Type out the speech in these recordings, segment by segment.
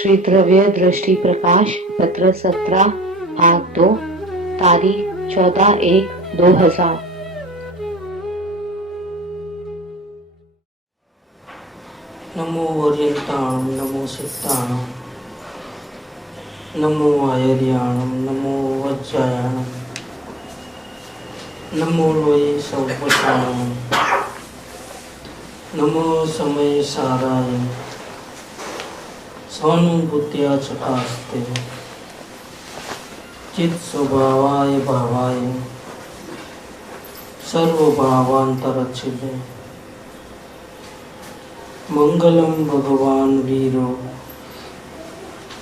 श्री द्रव्य दृष्टि प्रकाश पत्र 17 भाग 2 तारीख 14/1/2000। नमो वर्यन्ताणं नमो सिद्धाणं नमो आयर्याणं नमो वज्रायाणं नमो लोये सौपटाणं नमो समय साराय स्वानुभूत्या चकास्ते चित् स्वभावाय भावाय सर्वभावान्तरच्छिदे मंगलम भगवान वीरो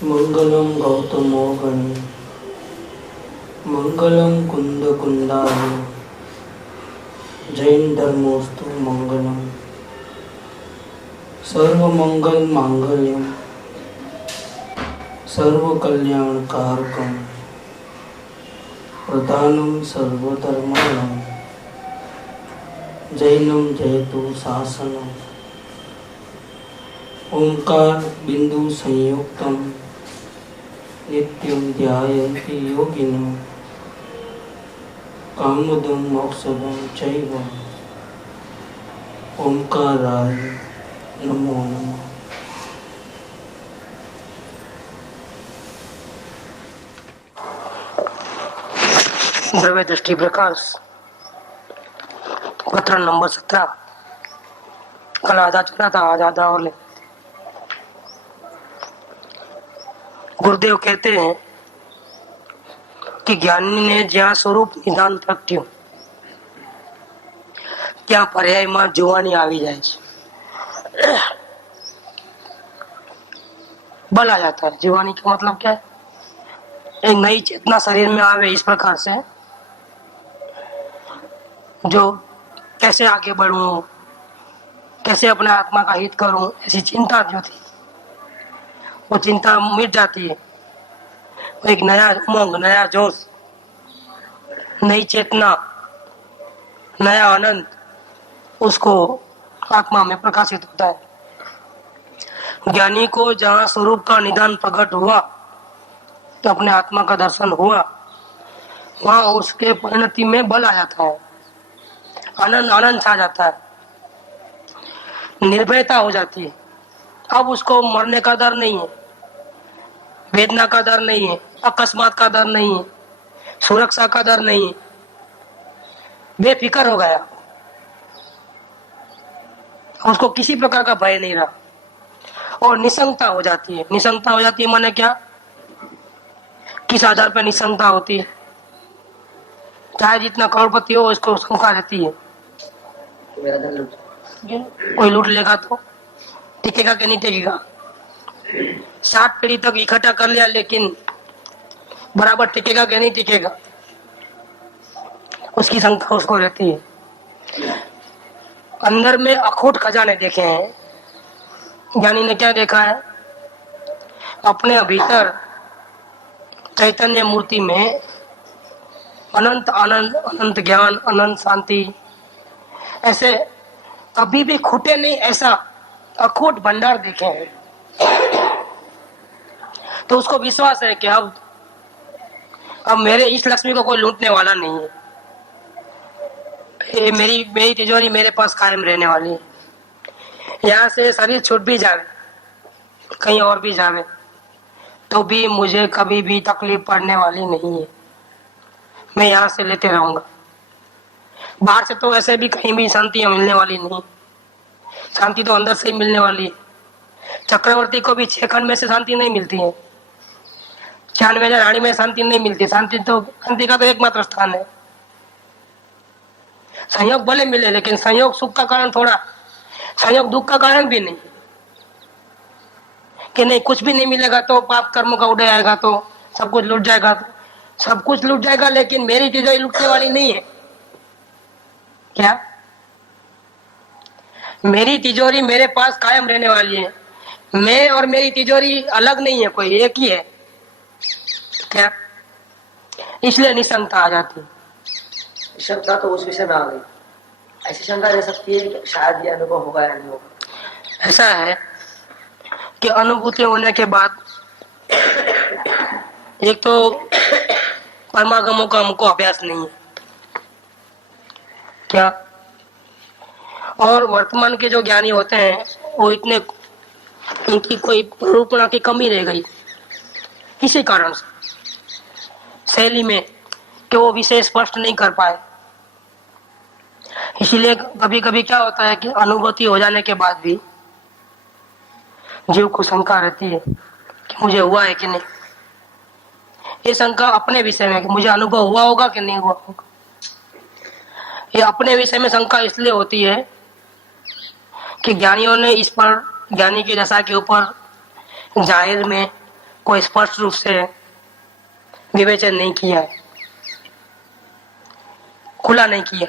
मंगलम गौतमो गणी मंगलम कुंद कुंदाय जैन धर्मोस्तु मंगलम सर्वमंगल मांगल्यम सर्वकल्याण कारकम प्रधानम सर्वधर्माणां जैनम जयतु शासनम ओंकार बिंदु संयुक्तम नित्यं ध्यायन्ति योगिनो कामदं मोक्षदं चैव ओंकाराय नमो नमः। द्रव्य दृष्टि प्रकाश पत्र नंबर 17। कल आधा चला था, आज आधा और ले। गुरुदेव कहते हैं कि ज्ञानी ने ज्યાં સ્વરૂપ નિદાન પ્રગટ્યું ત્યાં પર્યાયમાં જોવાની આવી જાય છે, बल आ जाता है। जीवानी का मतलब क्या है? एक नई चेतना शरीर में आवे, इस प्रकार से जो कैसे आगे बढ़ूं, कैसे अपने आत्मा का हित करूं, ऐसी चिंता जो थी वो चिंता मिट जाती है। एक नया उमंग, नया जोश, नई चेतना, नया आनंद उसको आत्मा में प्रकाशित होता है। ज्ञानी को जहाँ स्वरूप का निदान प्रकट हुआ तो अपने आत्मा का दर्शन हुआ, वहाँ उसके परिणति में बल आ जाता है, आनंद आनंद छा जाता है, निर्भयता हो जाती है। अब उसको मरने का डर नहीं है, वेदना का डर नहीं है, अकस्मात का डर नहीं है, सुरक्षा का डर नहीं है, बेफिक्र हो गया। उसको किसी प्रकार का भय नहीं रहा और निसंगता हो जाती है। निसंगता हो जाती है माने क्या? किस आधार पर निसंगता होती है? चाहे जितना करोड़पति हो उसको शंका रहती है, कोई लूट लेगा तो टिकेगा कि नहीं टिकेगा। 60 पीढ़ी तक इकट्ठा कर लिया लेकिन बराबर टिकेगा कि नहीं टिकेगा, उसकी शंका उसको रहती है। अंदर में अखूट खजाने देखे हैं। ज्ञानी ने क्या देखा है? अपने भीतर चैतन्य मूर्ति में अनंत आनंद, अनंत ज्ञान, अनंत शांति, ऐसे कभी भी खूटे नहीं, ऐसा अखूट भंडार देखे हैं। तो उसको विश्वास है कि अब मेरे इस लक्ष्मी को कोई लूटने वाला नहीं है। ये मेरी तिजोरी मेरे पास कायम रहने वाली है। यहाँ से शरीर छूट भी जावे, कहीं और भी जावे, तो भी मुझे कभी भी तकलीफ पड़ने वाली नहीं है। मैं यहाँ से लेते रहूंगा। बाहर से तो ऐसे भी कहीं भी शांति मिलने वाली नहीं, शांति तो अंदर से ही मिलने वाली है। चक्रवर्ती को भी 6 खंड में से शांति नहीं मिलती है, 96,000 रानी में शांति नहीं मिलती। शांति का तो एकमात्र स्थान है। संयोग भले मिले लेकिन संयोग सुख का कारण थोड़ा, संयोग दुख का कारण भी नहीं। कि नहीं कुछ भी नहीं मिलेगा तो पाप कर्म का उदय आएगा तो सब कुछ लूट जाएगा, सब कुछ लूट जाएगा, लेकिन मेरी तिजोरी लूटने वाली नहीं है। क्या? मेरी तिजोरी मेरे पास कायम रहने वाली है। मैं और मेरी तिजोरी अलग नहीं है, कोई एक ही है। क्या? इसलिए निसंगता आ जाती। शंका तो उस विषय में आ गई। ऐसी शंका रह सकती है कि शायद ये अनुभव होगा या नहीं होगा। ऐसा है कि अनुभूति होने के बाद एक तो परमागमों का हमको अभ्यास नहीं है क्या, और वर्तमान के जो ज्ञानी होते हैं वो इतने, उनकी कोई रूपणा की कमी रह गई किसी कारण से, शैली में, कि वो विषय स्पष्ट नहीं कर पाए। इसीलिए कभी कभी क्या होता है कि अनुभूति हो जाने के बाद भी जीव को शंका रहती है कि मुझे हुआ है कि नहीं। ये शंका अपने विषय में कि मुझे अनुभव हुआ होगा कि नहीं हुआ होगा। ये अपने विषय में शंका इसलिए होती है कि ज्ञानियों ने इस पर, ज्ञानी की दशा के ऊपर जाहिर में कोई स्पष्ट रूप से विवेचन नहीं किया है, खुला नहीं किया।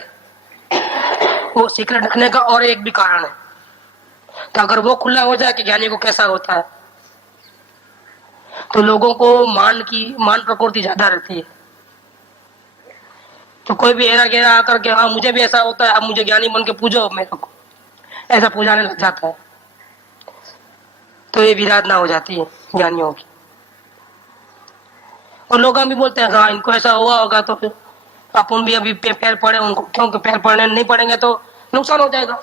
वो सीक्रेट रखने का और एक भी कारण है। तो अगर वो खुला हो जाए कि ज्ञानी को कैसा होता है, तो लोगों को मान प्रकृति ज्यादा रहती है। तो कोई भी हेरा गेरा आकर के हाँ मुझे भी ऐसा होता है, अब मुझे ज्ञानी बन के पूजो मेरे को, ऐसा पूजाने लग जाता है। तो ये विराधना हो जाती है ज्ञानियों की। और लोग भी बोलते हैं हाँ इनको ऐसा हुआ होगा तो फिर अपन भी अभी पैर पड़े उनको, क्योंकि पैर पड़ने नहीं पड़ेंगे तो नुकसान हो जाएगा।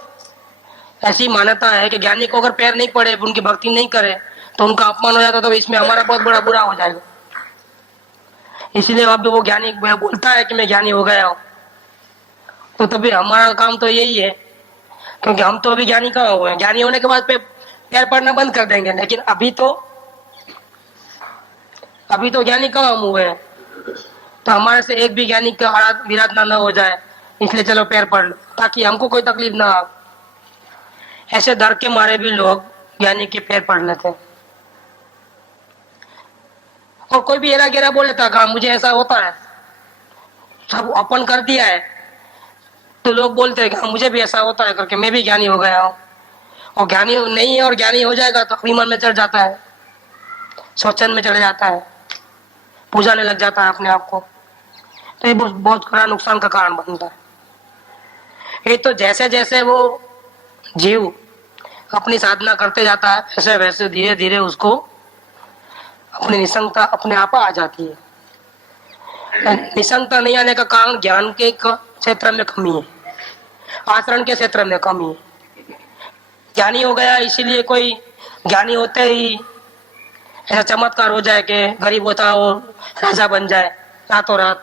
ऐसी मान्यता है कि ज्ञानी को अगर पैर नहीं पड़े, उनकी भक्ति नहीं करे तो उनका अपमान हो जाता, तो इसमें हमारा बहुत बड़ा बुरा हो जाएगा। इसलिए अब वो ज्ञानी बोलता है कि मैं ज्ञानी हो गया हूँ, तो तभी हमारा काम तो यही है, क्योंकि हम तो अभी ज्ञानी कहाँ हुए हैं। ज्ञानी होने के बाद पैर पड़ना बंद कर देंगे, लेकिन अभी तो ज्ञानी कहाँ हम हुए हैं। तो हमारे से एक भी ज्ञानी का विराधना न हो जाए, इसलिए चलो पैर पड़ लो ताकि हमको कोई तकलीफ ना हो। ऐसे डर के मारे भी लोग ज्ञानी के पैर पड़ लेते हैं। और कोई भी हेरा गेरा बोल लेता है मुझे ऐसा होता है, सब अपन कर दिया है, तो लोग बोलते हैं कि मुझे भी ऐसा होता है करके मैं भी ज्ञानी हो गया हूँ। और ज्ञानी नहीं है और ज्ञानी हो जाएगा तो अभिमान में चढ़ जाता है, सोचन में चढ़ जाता है, पूजाने लग जाता है अपने आप को। तो ये बहुत बड़ा नुकसान का कारण बनता है। ये तो जैसे जैसे वो जीव अपनी साधना करते जाता है वैसे वैसे धीरे धीरे उसको अपनी निसंगता अपने आप आ जाती है। निसंगता नहीं आने का कारण ज्ञान के क्षेत्र में कमी है, आचरण के क्षेत्र में कमी है। ज्ञानी हो गया इसीलिए कोई ज्ञानी होते ही ऐसा चमत्कार हो जाए कि गरीब होता वो राजा बन जाए रातों रात,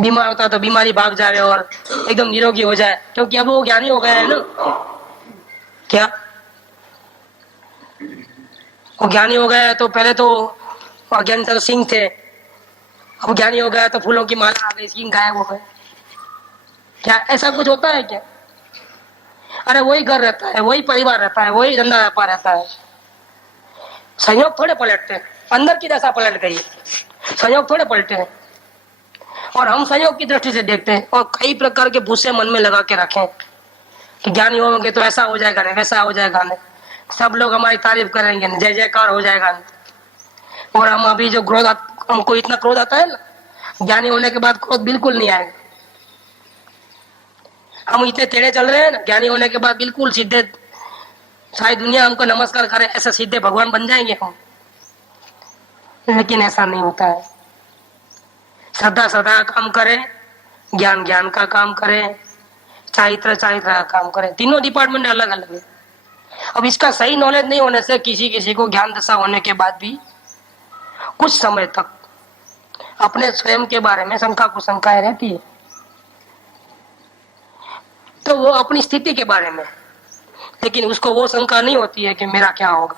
बीमार होता तो बीमारी भाग जाए और एकदम निरोगी हो जाए, क्योंकि अब वो ज्ञानी हो गया है ना। क्या वो ज्ञानी हो गया है तो पहले तो अज्ञानी तो सिंह थे, अब ज्ञानी हो गया तो फूलों की माला आ गई, सिंह गायब हो गए। क्या ऐसा कुछ होता है क्या? अरे वही घर रहता है, वही परिवार रहता है, वही धंधा व्यापार रहता है। संयोग थोड़े पलटते हैं, अंदर की दशा पलट गई, संयोग थोड़े पलटे हैं। और हम संयोग की दृष्टि से देखते हैं और कई प्रकार के भूसे मन में लगा के रखें कि ज्ञानी होंगे तो ऐसा हो जाएगा नहीं, वैसा हो जाएगा नहीं, सब लोग हमारी तारीफ करेंगे नहीं, जय जयकार हो जाएगा नहीं। और हम अभी जो क्रोध, हमको इतना क्रोध आता है ना, ज्ञानी होने के बाद क्रोध बिल्कुल नहीं आएगा। हम इतने टेढ़े चल रहे हैं ना, ज्ञानी होने के बाद बिल्कुल सीधे, सारी दुनिया हमको नमस्कार करे ऐसा सीधे भगवान बन जाएंगे हम। लेकिन ऐसा नहीं होता है। श्रद्धा श्रद्धा का काम करे, ज्ञान ज्ञान का काम करे, चारित्र चारित्र का काम करे। तीनों डिपार्टमेंट अलग अलग है। अब इसका सही नॉलेज नहीं होने से किसी किसी को ज्ञान दशा होने के बाद भी कुछ समय तक अपने स्वयं के बारे में शंका कुशंकाएं रहती है। तो वो अपनी स्थिति के बारे में, लेकिन उसको वो शंका नहीं होती है कि मेरा क्या होगा।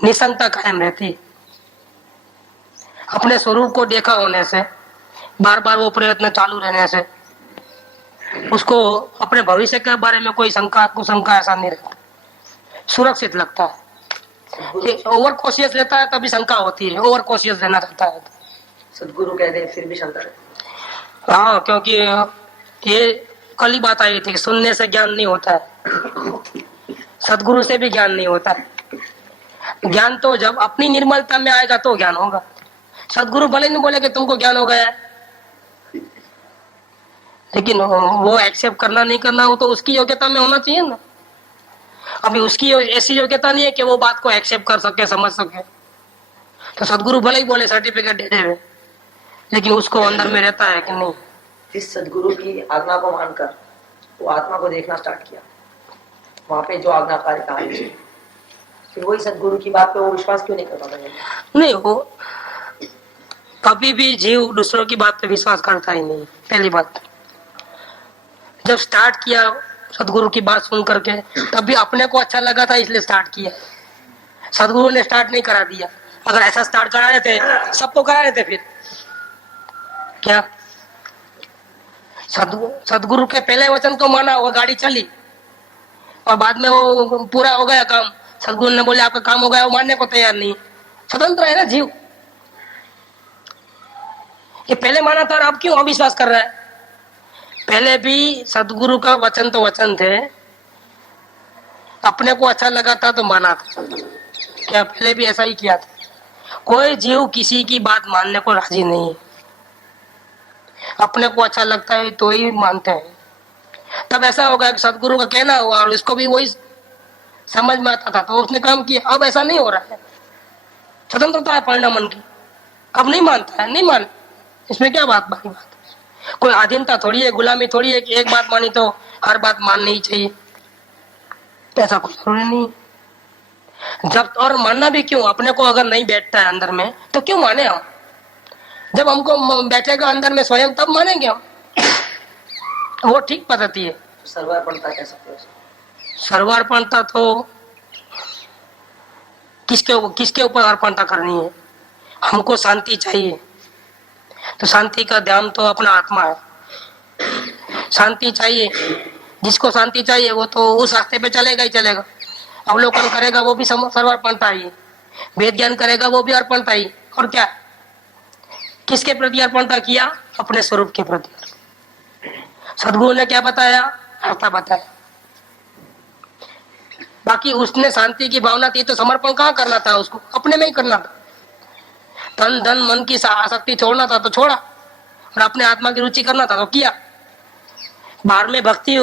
निशंकता कायम रहती है। अपने स्वरूप को देखा होने से, बार बार वो प्रयत्न चालू रहने से उसको अपने भविष्य के बारे में कोई शंका कुशंका ऐसा नहीं रहता, सुरक्षित लगता है। ओवर कॉशियस रहता है तभी शंका होती है, ओवर कॉशियस रहना रहता है। सदगुरु कहते हैं फिर भी शंका रहती। हाँ, क्योंकि ये कल ही बात आई थी कि सुनने से ज्ञान नहीं होता है, सदगुरु से भी ज्ञान नहीं होता है। ज्ञान तो जब अपनी निर्मलता में आएगा तो ज्ञान होगा। सदगुरु भले नहीं बोले कि तुमको ज्ञान हो गया है, लेकिन वो एक्सेप्ट करना नहीं करना हो तो उसकी योग्यता में होना चाहिए ना। अभी उसकी ऐसी योग्यता नहीं है कि वो बात को एक्सेप्ट कर सके, समझ सके। तो सदगुरु भले ही बोले सर्टिफिकेट दे दे, लेकिन उसको अंदर में रहता है कि नहीं। फिर सदगुरु की आज्ञा को मानकर वो आत्मा को देखना स्टार्ट किया, वहां पे जो आज्ञाकारी कहा, फिर वही सदगुरु की बात पे वो विश्वास क्यों नहीं कर पाता? नहीं, वो कभी भी जीव दूसरों की बात पे विश्वास करता ही नहीं। पहली बात, जब स्टार्ट किया सदगुरु की बात सुन करके, तभी अपने को अच्छा लगा था इसलिए स्टार्ट किया। सदगुरु ने स्टार्ट नहीं करा दिया। अगर ऐसा स्टार्ट करा देते सबको करा देते फिर क्या? सदगुरु के पहले वचन को माना, वो गाड़ी चली, और बाद में वो पूरा हो गया काम। सदगुरु ने बोले आपका काम हो गया, वो मानने को तैयार नहीं। स्वतंत्र है ना जीव। ये पहले माना था और अब क्यों अविश्वास कर रहा है? पहले भी सदगुरु का वचन तो वचन थे, अपने को अच्छा लगा था तो माना था। क्या पहले भी ऐसा ही किया था? कोई जीव किसी की बात मानने को राजी नहीं है। अपने को अच्छा लगता है तो ही मानते हैं। तब ऐसा होगा कि सदगुरु का कहना हुआ और इसको भी वही समझ में आता था तो उसने काम किया। अब ऐसा नहीं हो रहा है, स्वतंत्रता है परिणाम मन की। अब नहीं मानता है, नहीं मान, इसमें क्या बात? बाकी बात कोई आधीनता थोड़ी है, गुलामी थोड़ी है कि एक बात मानी तो हर बात माननी ही चाहिए। ऐसा कुछ जरूरी नहीं। जब और मानना भी क्यों? अपने को अगर नहीं बैठता है अंदर में तो क्यों माने हम? जब हमको बैठेगा अंदर में स्वयं तब मानेंगे हम। वो ठीक पद्धति है। सर्वार्पणता कह सकते हो। सर्वार्पणता तो किसके ऊपर अर्पणता करनी है? हमको शांति चाहिए तो शांति का ध्यान तो अपना आत्मा है। शांति चाहिए, जिसको शांति चाहिए वो तो उस रास्ते पे चलेगा ही चलेगा। अवलोकन करेगा वो भी सर्वार्पणता ही, वेद ज्ञान करेगा वो भी अर्पणता ही। और क्या? किसके प्रति अर्पणता किया? अपने स्वरूप के प्रति। सदगुरु ने क्या बताया? अर्था बताया। बाकी उसने शांति की भावना थी तो समर्पण कहाँ करना था? उसको अपने में ही करना था। तन धन मन की आसक्ति छोड़ना था तो छोड़ा, और अपने आत्मा की रुचि करना था तो किया। बाहर में भक्ति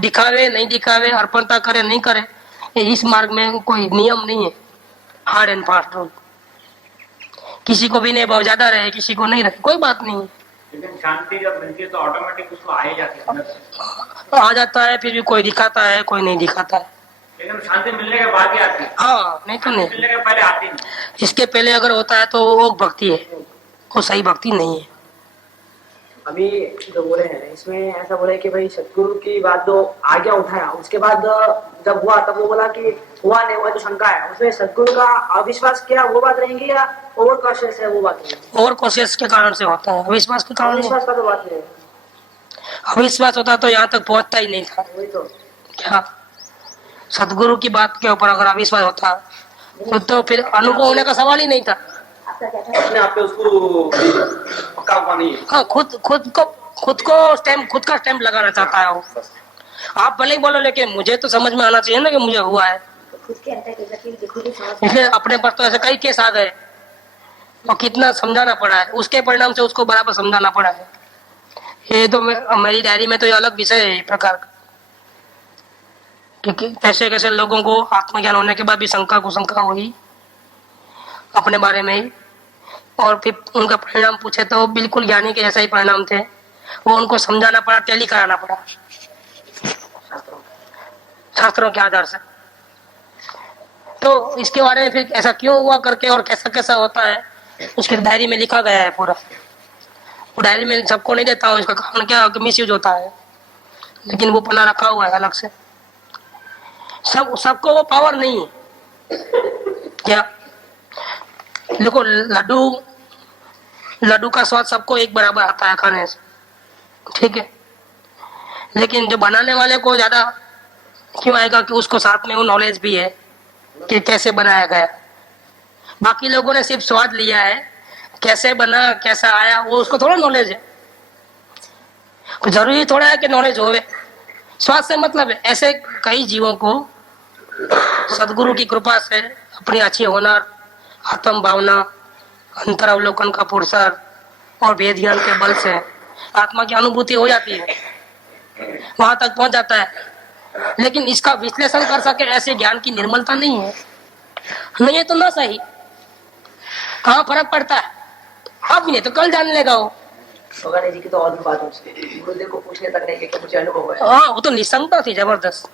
दिखावे नहीं दिखावे, अर्पणता करे नहीं करे, इस मार्ग में कोई नियम नहीं है, हार्ड एंड फास्ट रूल। किसी को भी नहीं भाव ज्यादा रहे, किसी को नहीं रहे, कोई बात नहीं है। लेकिन शांति जब मिलती है तो ऑटोमेटिक उसको आ ही जाती है। आ जाता है, फिर भी कोई दिखाता है कोई नहीं दिखाता है। लेकिन शांति मिलने के बाद ही आती है। हाँ, नहीं तो नहीं। मिलने के पहले आती नहीं। इसके पहले अगर होता है तो वो भक्ति है, वो सही भक्ति नहीं है। अभी जो बोले हैं इसमें ऐसा बोले कि भाई सदगुरु की बात जो आज्ञा उठाया, उसके बाद जब हुआ तब वो बोला कि हुआ नहीं हुआ जो शंका है उसमें सदगुरु का अविश्वास किया वो बात रहेंगी या ओवर कॉशियस है वो बात रहेगी? ओवर कॉशियस के कारण से होता है, अविश्वास के कारण। अविश्वास का तो बात नहीं है। अविश्वास होता तो यहाँ तक पहुंचता ही नहीं था। वही तो क्या सदगुरु की बात के ऊपर अगर अविश्वास होता तो फिर अनुभव होने का सवाल ही नहीं था। अपने आप पे उसको पक्का हुआ नहीं है। हाँ, खुद का स्टैम्प लगाना चाहता है वो। आप भले ही बोलो, लेकिन मुझे तो समझ में आना चाहिए ना कि मुझे हुआ है। इसलिए अपने पर तो ऐसे कई केस आ गए और कितना समझाना पड़ा है, उसके परिणाम से उसको बराबर समझाना पड़ा है। ये तो मेरी डायरी में तो ये अलग विषय है प्रकार का, क्योंकि कैसे कैसे लोगों को आत्मज्ञान होने के बाद भी शंका कुशंका हुई अपने बारे में ही, और फिर उनका परिणाम पूछे तो बिल्कुल ज्ञानी के जैसा ही परिणाम थे। वो उनको समझाना पड़ा, टैली कराना पड़ा शास्त्रों के आधार से। तो इसके बारे में फिर ऐसा क्यों हुआ करके और कैसा कैसा होता है उसकी डायरी में लिखा गया है पूरा। वो डायरी में सबको नहीं देता हूँ, इसका कारण क्या है? मिस यूज होता है, लेकिन वो पन्ना रखा हुआ है अलग से। सबको वो पावर नहीं है। क्या देखो, लड्डू का स्वाद सबको एक बराबर आता है खाने से, ठीक है, लेकिन जो बनाने वाले को ज्यादा क्यों आएगा कि उसको साथ में वो नॉलेज भी है कि कैसे बनाया गया। बाकी लोगों ने सिर्फ स्वाद लिया है, कैसे बना कैसा आया वो उसको थोड़ा नॉलेज है। जरूरी थोड़ा है कि नॉलेज होवे, स्वाद से मतलब है। ऐसे कई जीवों को सदगुरु की कृपा से अपनी अच्छी हुनर, आत्म भावना, अंतर अवलोकन का पुरुषार्थ और वेद ज्ञान के बल से आत्मा की अनुभूति हो जाती है, वहां तक पहुंच जाता है लेकिन इसका विश्लेषण कर सके ऐसे ज्ञान की निर्मलता नहीं है। नहीं है तो ना सही, कहाँ फर्क पड़ता है, अब नहीं तो कल जान लेगा वो। सोगानी जी की तो और भी बात है, गुरुदेव को पूछने तक नहीं कि मुझे अनुभव है। हाँ वो तो निसंगता थी जबरदस्त।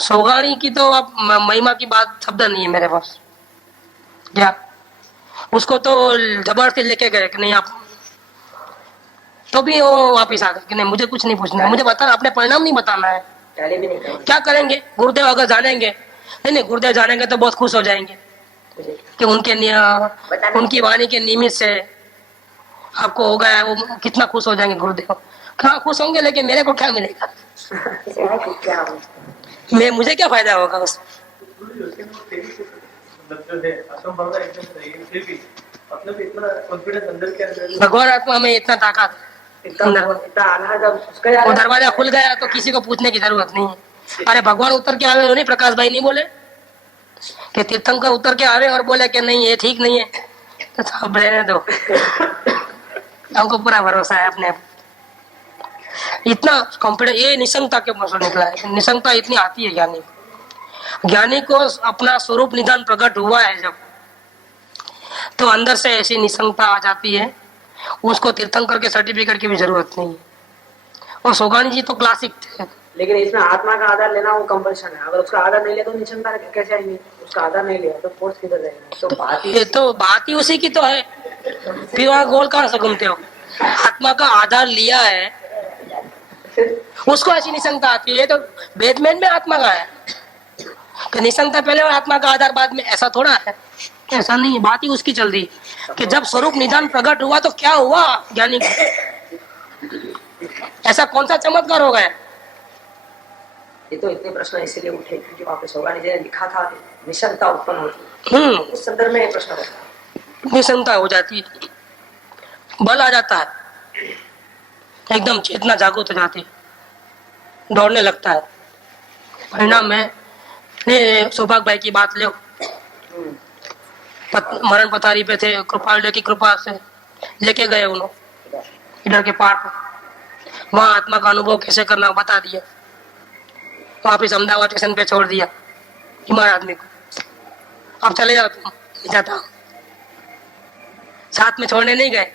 सोगानी की तो अब महिमा की बात शब्द नहीं है मेरे पास। क्या उसको तो जबरदस्ती लेके गए कि नहीं आप, तो भी वो वापिस आ गए कि नहीं मुझे कुछ नहीं पूछना है, मुझे बताना, अपने परिणाम नहीं बताना है। टैली भी नहीं करना। क्या करेंगे गुरुदेव अगर जानेंगे, नहीं गुरुदेव जानेंगे तो बहुत खुश हो जाएंगे कि उनकी वाणी के निमित्त से आपको हो गया, वो कितना खुश हो जाएंगे गुरुदेव। कहाँ खुश होंगे, लेकिन मेरे को क्या मिलेगा, क्या मुझे क्या फायदा होगा उसमें। भगवान आत्मा में इतना ताकत, वो दरवाजा खुल गया तो किसी को पूछने की जरूरत नहीं है। अरे भगवान उतर के आवे, नहीं प्रकाश भाई नहीं बोले कि तीर्थंकर उतर के आवे और बोले कि नहीं ये ठीक नहीं है, तो सब रहने दो, हमको पूरा भरोसा है अपने। इतना कॉन्फिडेंस, ये निसंगता के मसला निकला है। निसंगता इतनी आती है ज्ञानी को अपना स्वरूप निधान प्रकट हुआ है जब, तो अंदर से ऐसी निसंगता आ जाती है, उसको तीर्थंकर के सर्टिफिकेट की भी जरूरत नहीं है। और सोगानी जी तो क्लासिक थे। लेकिन इसमें आत्मा का आधार लेना वो कंपल्शन है, अगर उसका आधार नहीं लिया तो निसंगता कैसे आएंगे, उसका आधार नहीं लिया तो फोर्स किधर जाएगा। तो बात ही उसी की तो है, फिर वहाँ गोल कहाँ से घूमते हो। आत्मा का आधार लिया है उसको ऐसी निसंगता आती है, ये तो वेदमेन में आत्मा का है कि निसंगता पहले और आत्मा का आधार बाद में, ऐसा थोड़ा है, ऐसा नहीं है। बात ही उसकी चल रही कि जब स्वरूप निधान प्रकट हुआ तो क्या हुआ ज्ञानी को, ऐसा कौन सा चमत्कार हो गया। ये तो इतने प्रश्न इसीलिए उठे क्योंकि वहां पे सोगानी जी ने लिखा था निसंगता उत्पन्न होती है, उस संदर्भ में ये प्रश्न होता है। निसंगता हो जाती है, बल आ जाता है, एकदम चेतना जागृत हो जाती है, दौड़ने लगता है। परिणाम में सौभाग्य भाई की बात लो, मरण पथारी पे थे, कृपाल की कृपा से लेके गए उन्होंने इधर के पार पर, वहां आत्मा का अनुभव कैसे करना बता दिया, वापिस अहमदाबाद स्टेशन पे छोड़ दिया बीमार आदमी को, अब चले जाओ तुम, जाता साथ में छोड़ने नहीं गए,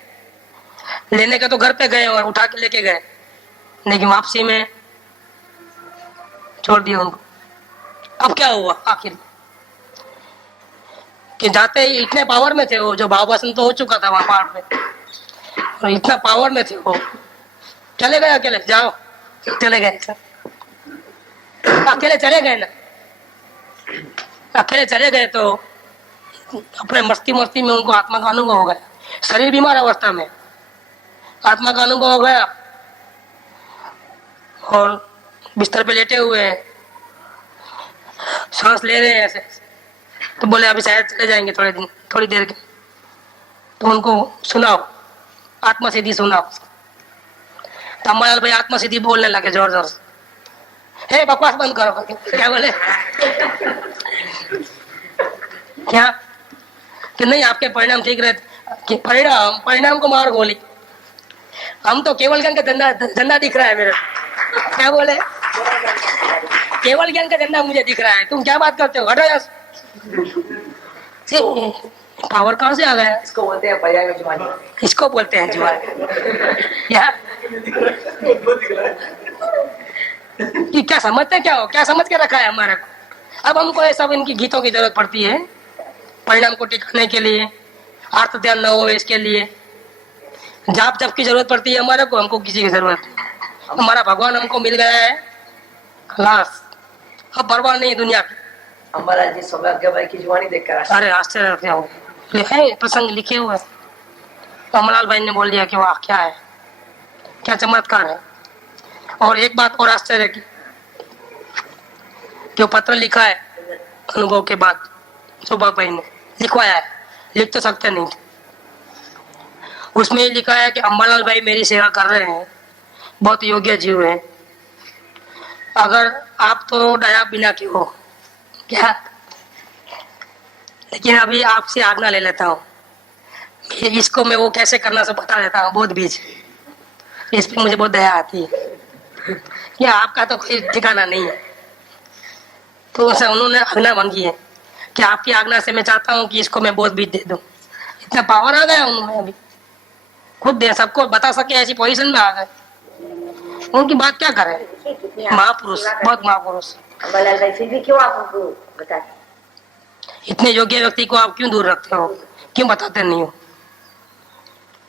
लेने का तो घर पे गए और उठा के लेके गए, लेकिन वापसी में छोड़ दिया उनको। अब क्या हुआ आखिर कि जाते ही इतने पावर में थे वो, जो भाव वासन तो हो चुका था वहां पहाड़ पे, और इतना पावर में थे वो, चले गए अकेले, जाओ चले गए, अकेले चले गए ना, अकेले चले गए तो अपने मस्ती में उनको आत्मा का अनुभव हो गया। शरीर बीमार अवस्था में आत्मा का अनुभव हो गया, और बिस्तर पे लेटे हुए हैं, सांस ले रहे हैं ऐसे, तो बोले अभी शायद चले जाएंगे थोड़ी देर के, तो उनको सुनाओ आत्मा सिद्धि सुनाओ। तो अम्बालाल भाई आत्मा सिद्धि बोलने लगे जोर जोर से, हे बकवास बंद करो। क्या बोले क्या कि नहीं आपके परिणाम ठीक रहते, कि परिणाम को मार गोली, हम तो केवल ज्ञान का धंधा दिख रहा है मेरे। क्या बोले केवल ज्ञान का झंडा मुझे दिख रहा है, तुम क्या बात करते हो, हटो यहाँ से। पावर कहाँ से आ गया, इसको बोलते हैं पर्याय में जुबान, इसको बोलते हैं जुबान। यार कि क्या समझते क्या हो, क्या समझ के रखा है हमारे को। अब हमको ये सब इनकी गीतों की जरूरत पड़ती है परिणाम को टिकाने के लिए, अर्थ ध्यान न हो इसके लिए, जाप जप की जरूरत पड़ती है हमारे को, हमको किसी की जरूरत नहीं। हमारा भगवान हमको मिल गया है, खलास, अब परवाह नहीं दुनिया की। अम्बालाल जी सौभाग्य भाई की जुबानी देखकर अरे आश्चर्य क्या हो, है प्रसंग लिखे हुए, अमलाल भाई ने बोल दिया कि वाह क्या है, क्या चमत्कार है। और एक बात और आश्चर्य की, जो पत्र लिखा है अनुभव के बाद सौभाग्य भाई ने लिखवाया है, लिख तो सकते नहीं थे, उसमें लिखा है कि अम्बालाल भाई मेरी सेवा कर रहे हैं, बहुत योग्य जीव है, अगर आप तो दया बिना के हो क्या, लेकिन अभी आपसे आज्ञा ले लेता हूँ, इसको मैं वो कैसे करना सब बता देता हूँ, बहुत बीज इस पे मुझे बहुत दया आती है। कि आपका तो कोई ठिकाना नहीं है। तो उनसे उन्होंने आज्ञा मांगी है कि आपकी आज्ञा से मैं चाहता हूँ कि इसको मैं बहुत बीज दे दूं। इतना पावर आ गया उन्होंने, अभी खुद दे सबको बता सके ऐसी पोजीशन में आ गए। उनकी बात क्या करे, महापुरुष, बहुत महापुरुष। बलाल भाई फिर भी क्यों आप हमको बताए? इतने योग्य व्यक्ति को आप क्यों दूर रखते हो, क्यों बताते नहीं हो?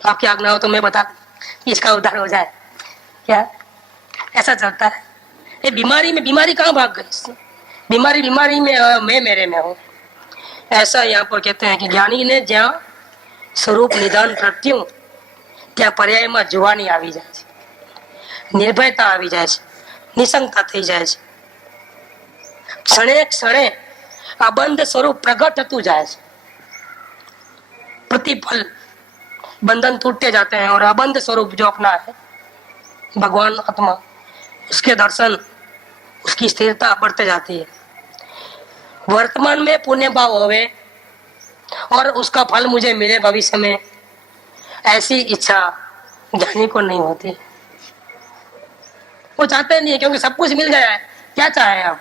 आपकी आज्ञा हो तो मैं बता कि इसका उद्धार हो जाए। क्या ऐसा चलता है? ये बीमारी कहाँ भाग गई? बीमारी में मैं मेरे में हूँ। ऐसा यहाँ पर कहते हैं कि ज्ञानी ने ज्યાં स्वरूप निदान प्रत्यु ત્યાં પર્યાયમાં જુવાની આવી જાય છે, નિર્ભયતા આવી જાય છે, નિસંગતા થઈ જાય છે। ક્ષણે ક્ષણે અબંધ સ્વરૂપ પ્રગટ થતું જાય છે। प्रतिपल बंधन टूटते जाते हैं और अबंध स्वरूप जो अपना है भगवान आत्मा, उसके दर्शन, उसकी स्थिरता बढ़ते जाती है। वर्तमान में पुण्य भाव होवे और उसका फल मुझे मिले भविष्य में, ऐसी इच्छा ज्ञानी को नहीं होती। वो चाहते नहीं है क्योंकि सब कुछ मिल गया है। क्या चाहे आप?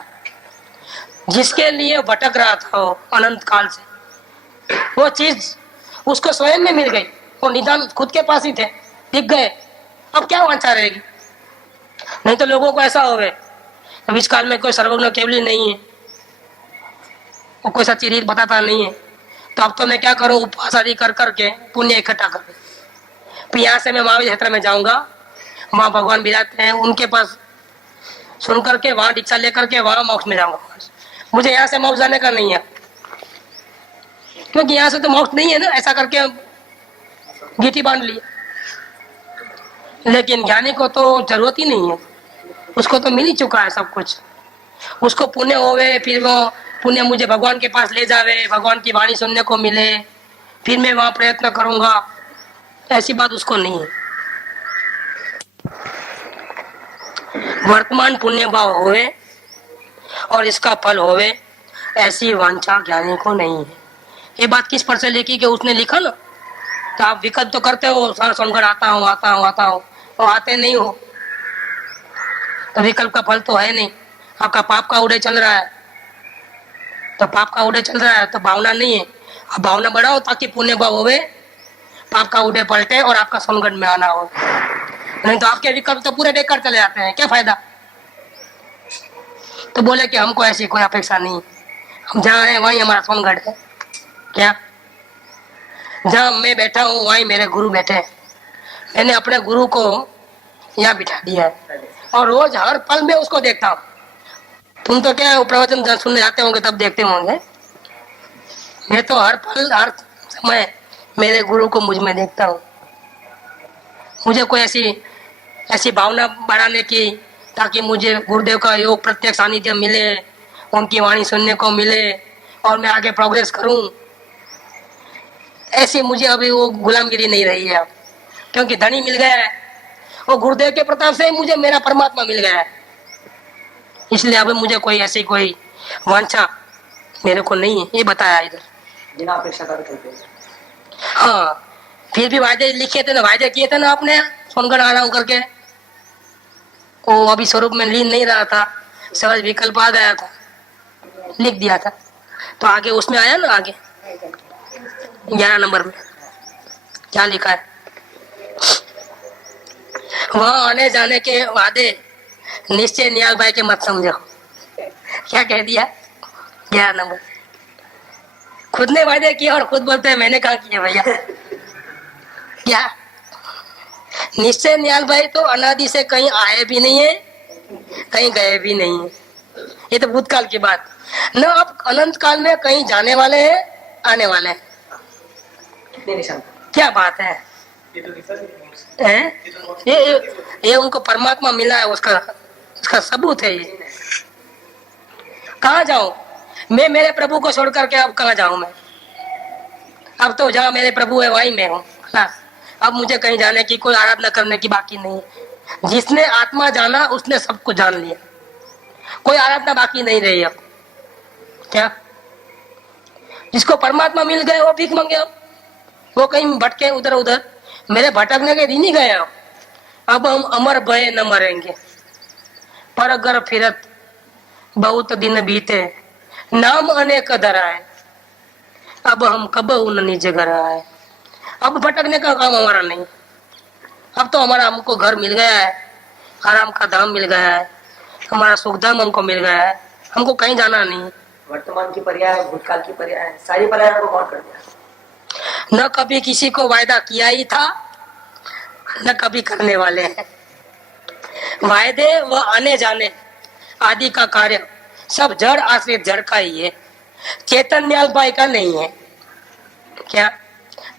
जिसके लिए भटक रहा था वो अनंत काल से, वो चीज उसको स्वयं में मिल गई। वो निदान खुद के पास ही थे, दिख गए। अब क्या वांछा रहेगी? नहीं तो लोगों को ऐसा होवे अब इस काल में कोई सर्वज्ञ केवली नहीं है, वो कोई सच्ची रीत बताता नहीं है, तो अब तो मैं क्या करूं, उपवास आदि कर करके पुण्य इकट्ठा कर। फिर यहाँ से मैं महावीर क्षेत्र में जाऊंगा, वहां भगवान विराजते हैं, उनके पास सुन करके वहां दीक्षा लेकर के वहां मोक्ष में जाऊंगा। मुझे यहाँ से मोक्ष जाने का नहीं है, क्योंकि यहाँ से तो मोक्ष नहीं है ना। ऐसा करके गीटी बांध ली। लेकिन ज्ञानी को तो जरूरत ही नहीं है, उसको तो मिल ही चुका है सब कुछ। उसको पुण्य होवे, फिर वो पुण्य मुझे भगवान के पास ले जावे, भगवान की वाणी सुनने को मिले, फिर मैं वहां प्रयत्न करूंगा, ऐसी बात उसको नहीं है। वर्तमान पुण्य भाव होवे और इसका फल होवे, ऐसी वांछा ज्ञानी को नहीं है। ये बात किस पर से लिखी कि उसने लिखा ना, तो आप विकल्प तो करते हो, सोनगढ़ आता हूँ और आते नहीं हो, तो विकल्प का फल तो है नहीं। आपका पाप का उदय चल रहा है, तो पाप का उदय चल रहा है तो भावना नहीं है। आप भावना बढ़ाओ ताकि पुण्य भाव होवे, पाप का उदय पलटे और आपका सोनगढ़ में आना हो। नहीं तो आपके विकल्प तो पूरे बेकार चले जाते हैं, क्या फायदा? तो बोले कि हमको ऐसी कोई अपेक्षा नहीं, हम जहाँ है वहीं हमारा सोनगढ़ है। क्या? जहाँ मैं बैठा हूँ वहीं मेरे गुरु बैठे हैं। मैंने अपने गुरु को यहाँ बिठा दिया है और रोज हर पल में उसको देखता हूँ। तुम तो क्या प्रवचन सुनने जाते होंगे तब देखते होंगे, मैं तो हर पल हर समय मेरे गुरु को मुझ में देखता हूँ। मुझे कोई ऐसी भावना बढ़ाने की ताकि मुझे गुरुदेव का योग प्रत्यक्ष सानिध्य मिले, उनकी वाणी सुनने को मिले और मैं आगे प्रोग्रेस करूं, ऐसी मुझे अभी वो गुलामगिरी नहीं रही है। क्योंकि धनी मिल गया है, वो गुरुदेव के प्रताप से मुझे मेरा परमात्मा मिल गया है। इसलिए अब मुझे कोई ऐसी कोई वांछा मेरे को नहीं है, ये बताया इधर। बिना अपेक्षा करके। हाँ, फिर भी वायदे लिखे थे ना, वायदे किए थे ना आपने, सोनगढ़ आ रहा हूँ करके। वो अभी स्वरूप में लीन नहीं रहा था, सहज विकल्प आ गया था, लिख दिया था, तो आगे उसमें आया ना, आगे 11 नंबर में क्या लिखा है, वहां आने जाने के वादे निश्चय नियाल भाई के मत समझो। क्या कह दिया? 11 नंबर खुद ने वादे किया और खुद बोलते हैं मैंने कहा किया भैया। क्या निश्चय नियाल भाई तो अनादि से कहीं आए भी नहीं है, कहीं गए भी नहीं है। ये तो भूतकाल की बात न, अब अनंत काल में कहीं जाने वाले हैं, आने वाले हैं। क्या बात है? ये उनको परमात्मा मिला है, उसका सबूत है ये। कहाँ जाऊं मैं? मेरे प्रभु को छोड़ करके अब कहाँ जाऊं मैं? अब तो जहाँ मेरे प्रभु है वहीं मैं हूँ। अब मुझे कहीं जाने की, कोई आराधना करने की बाकी नहीं। जिसने आत्मा जाना उसने सब कुछ जान लिया, कोई आराधना बाकी नहीं रही अब। क्या? जिसको परमात्मा मिल गए वो भीख मांगे, अब वो कहीं भटके उधर उधर। मेरे भटकने के दिन ही गए। अब हम अमर भय न मरेंगे। परगर फिरत बहुत दिन बीते, नाम अनेक धराए, अब हम कब उन निज घर आए। अब भटकने का काम हमारा नहीं, अब तो हमारा हमको घर मिल गया है, आराम का धाम मिल गया है, हमारा सुख धाम हमको मिल गया है, हमको कहीं जाना नहीं। वर्तमान की पर्याय, भूतकाल की पर्याय, सारी पर्याय को कौन कर दिया? न कभी किसी को वायदा किया ही था, न कभी करने वाले हैं। वायदे व आने जाने आदि का कार्य सब जड़ आश्रित जड़ का ही है, चेतन न्याल भाई का नहीं है। क्या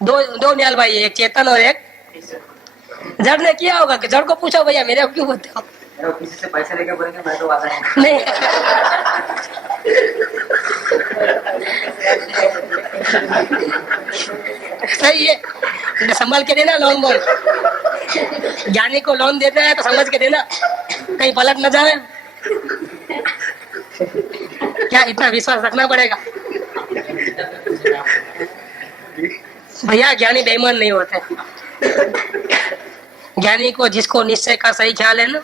दो न्याल भाई है, एक चेतन और एक जड़ ने किया होगा कि जड़ को पूछो भैया मेरे को क्यों बोलते हो? किसी से पैसे लेके बोलेंगे मैं तो वादा नहीं। नहीं सही है, संभाल के देना लोन बोल, ज्ञानी को लोन देना है तो समझ के देना, कहीं पलट न जाए। क्या इतना विश्वास रखना पड़ेगा भैया, ज्ञानी बेईमान नहीं होते। ज्ञानी को जिसको निश्चय का सही ख्याल है ना,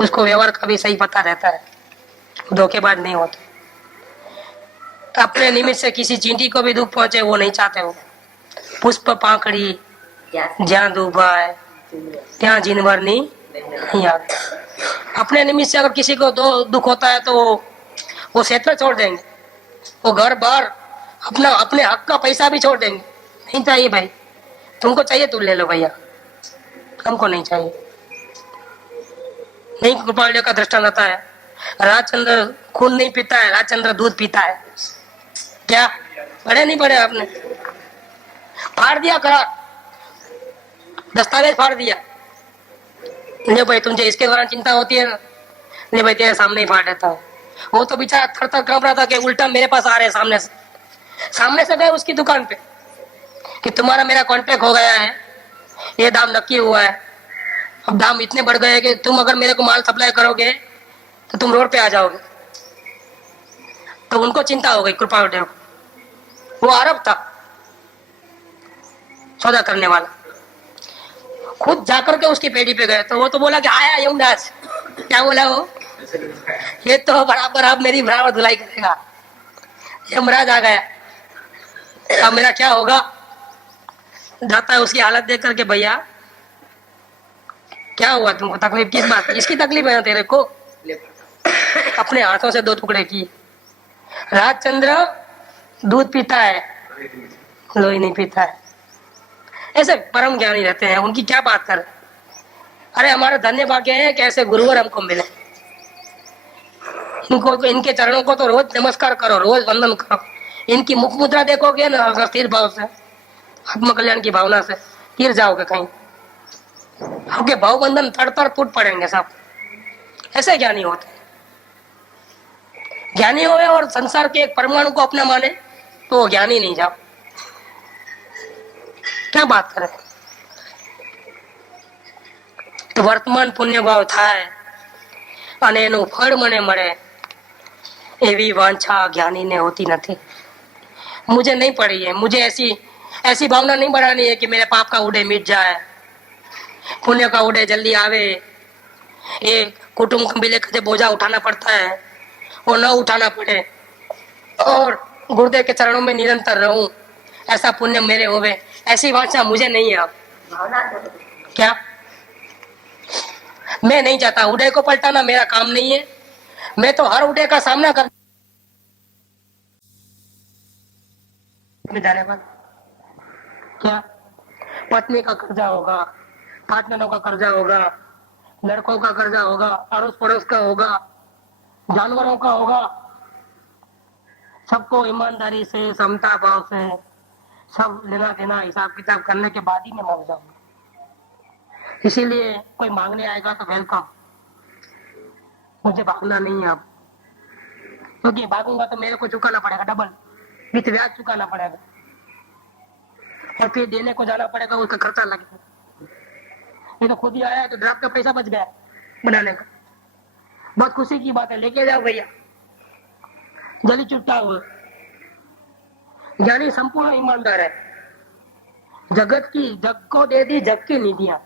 उसको व्यवहार का भी सही पता रहता है, धोखेबाज नहीं होते। अपने निमित्त से किसी चींटी को भी दुख पहुंचे वो नहीं चाहते हो। पुष्प पाकड़ी ज्યાં डूबाए ત્યાં जिनवर नहीं आते। अपने निमित्त से अगर किसी को दुख होता है तो वो क्षेत्र छोड़ देंगे, वो घर बार अपना अपने हक का पैसा भी छोड़ देंगे। नहीं चाहिए भाई, तुमको चाहिए तुम ले लो भैया, हमको नहीं चाहिए। नहीं कृपालु का दृष्टांत आता है, राजचंद्र खून नहीं पीता है, राजचंद्र दूध पीता है। क्या पढ़े नहीं पढ़े आपने? फाड़ दिया करार, दस्तावेज फाड़ दिया। नहीं भाई तुझे इसके दौरान चिंता होती है ना, नहीं भाई तेरे सामने ही फाड़ देता हूँ। वो तो बेचारा थर थर कांप रहा था कि उल्टा मेरे पास आ रहे सामने से गए उसकी दुकान पे कि तुम्हारा मेरा कॉन्ट्रैक्ट हो गया है, ये दाम नक्की हुआ है, अब दाम इतने बढ़ गए कि तुम अगर मेरे को माल सप्लाई करोगे तो तुम रोड पे आ जाओगे। तो उनको चिंता हो गई कृपालु देव को। वो अरब था सौदा करने वाला, खुद जाकर के उसकी पेटी पे गए तो वो तो बोला कि आया यमराज। क्या बोला वो? ये तो बराबर अब मेरी बराबर धुलाई करेगा। यमराज आ गया, अब मेरा क्या होगा? जाता है उसकी हालत देख करके, भैया क्या हुआ तुमको, तकलीफ किस बात? इसकी तकलीफ है ना तेरे को? अपने हाथों से 2 टुकड़े की। राजचंद्र दूध पीता है, लोही नहीं पीता है। ऐसे परम ज्ञानी रहते हैं, उनकी क्या बात कर। अरे हमारा धन्य भाग्य है कि ऐसे गुरुवर हमको मिले। इनके चरणों को तो रोज नमस्कार करो, रोज वंदन करो। इनकी मुख मुद्रा देखोगे ना, अगर स्थिर भाव से, आत्म कल्याण की भावना से गिर जाओगे कहीं, आपके भाव बंधन तड़ टूट पड़ेंगे सब। ऐसे ज्ञानी होते। ज्ञानी हो और संसार के एक परमाणु को अपना माने तो ज्ञानी नहीं जाओ। क्या बात करें? तो वर्तमान पुण्य भाव थाय અને એનું ફળ મને મળે એવી વાંછા જ્ઞાનીને હોતી નથી। मुझे नहीं पड़ी है, मुझे ऐसी भावना नहीं बढ़ानी है कि मेरे पाप का उड़े मिट जाए, पुण्य का उड़े जल्दी आवे। ये कुटुंब कबीले का जो बोझा उठाना पड़ता है वो न उठाना पड़े और गुरुदेव के चरणों में निरंतर रहूं, ऐसा पुण्य मेरे होवे, ऐसी वांछा मुझे नहीं है। क्या मैं नहीं चाहता उड़े को पलटाना, मेरा काम नहीं है। मैं तो हर उड़े का सामना कर जाने वाला। क्या पत्नी का कर्जा होगा, पार्टनरों का कर्जा होगा, लड़कों का कर्जा होगा, अड़ोस पड़ोस का होगा, जानवरों का होगा। सबको ईमानदारी से, समता भाव से सब लेना देना हिसाब किताब करने के बाद ही मैं मर जाऊंगा। इसीलिए कोई मांगने आएगा तो वेलकम, मुझे भागना नहीं है अब, क्योंकि भागूंगा तो मेरे को चुकाना पड़ेगा, डबल विथ ब्याज चुकाना पड़ेगा, और फिर देने को जाना पड़ेगा, उसका खर्चा लगेगा। ये तो खुद ही आया है तो ड्राफ्ट का पैसा बच गया बनाने का। बहुत खुशी की बात है, लेके जाओ भैया, जल्दी चुटता हुआ। ज्ञानी संपूर्ण ईमानदार है, जग को दे दी जग की निधियां।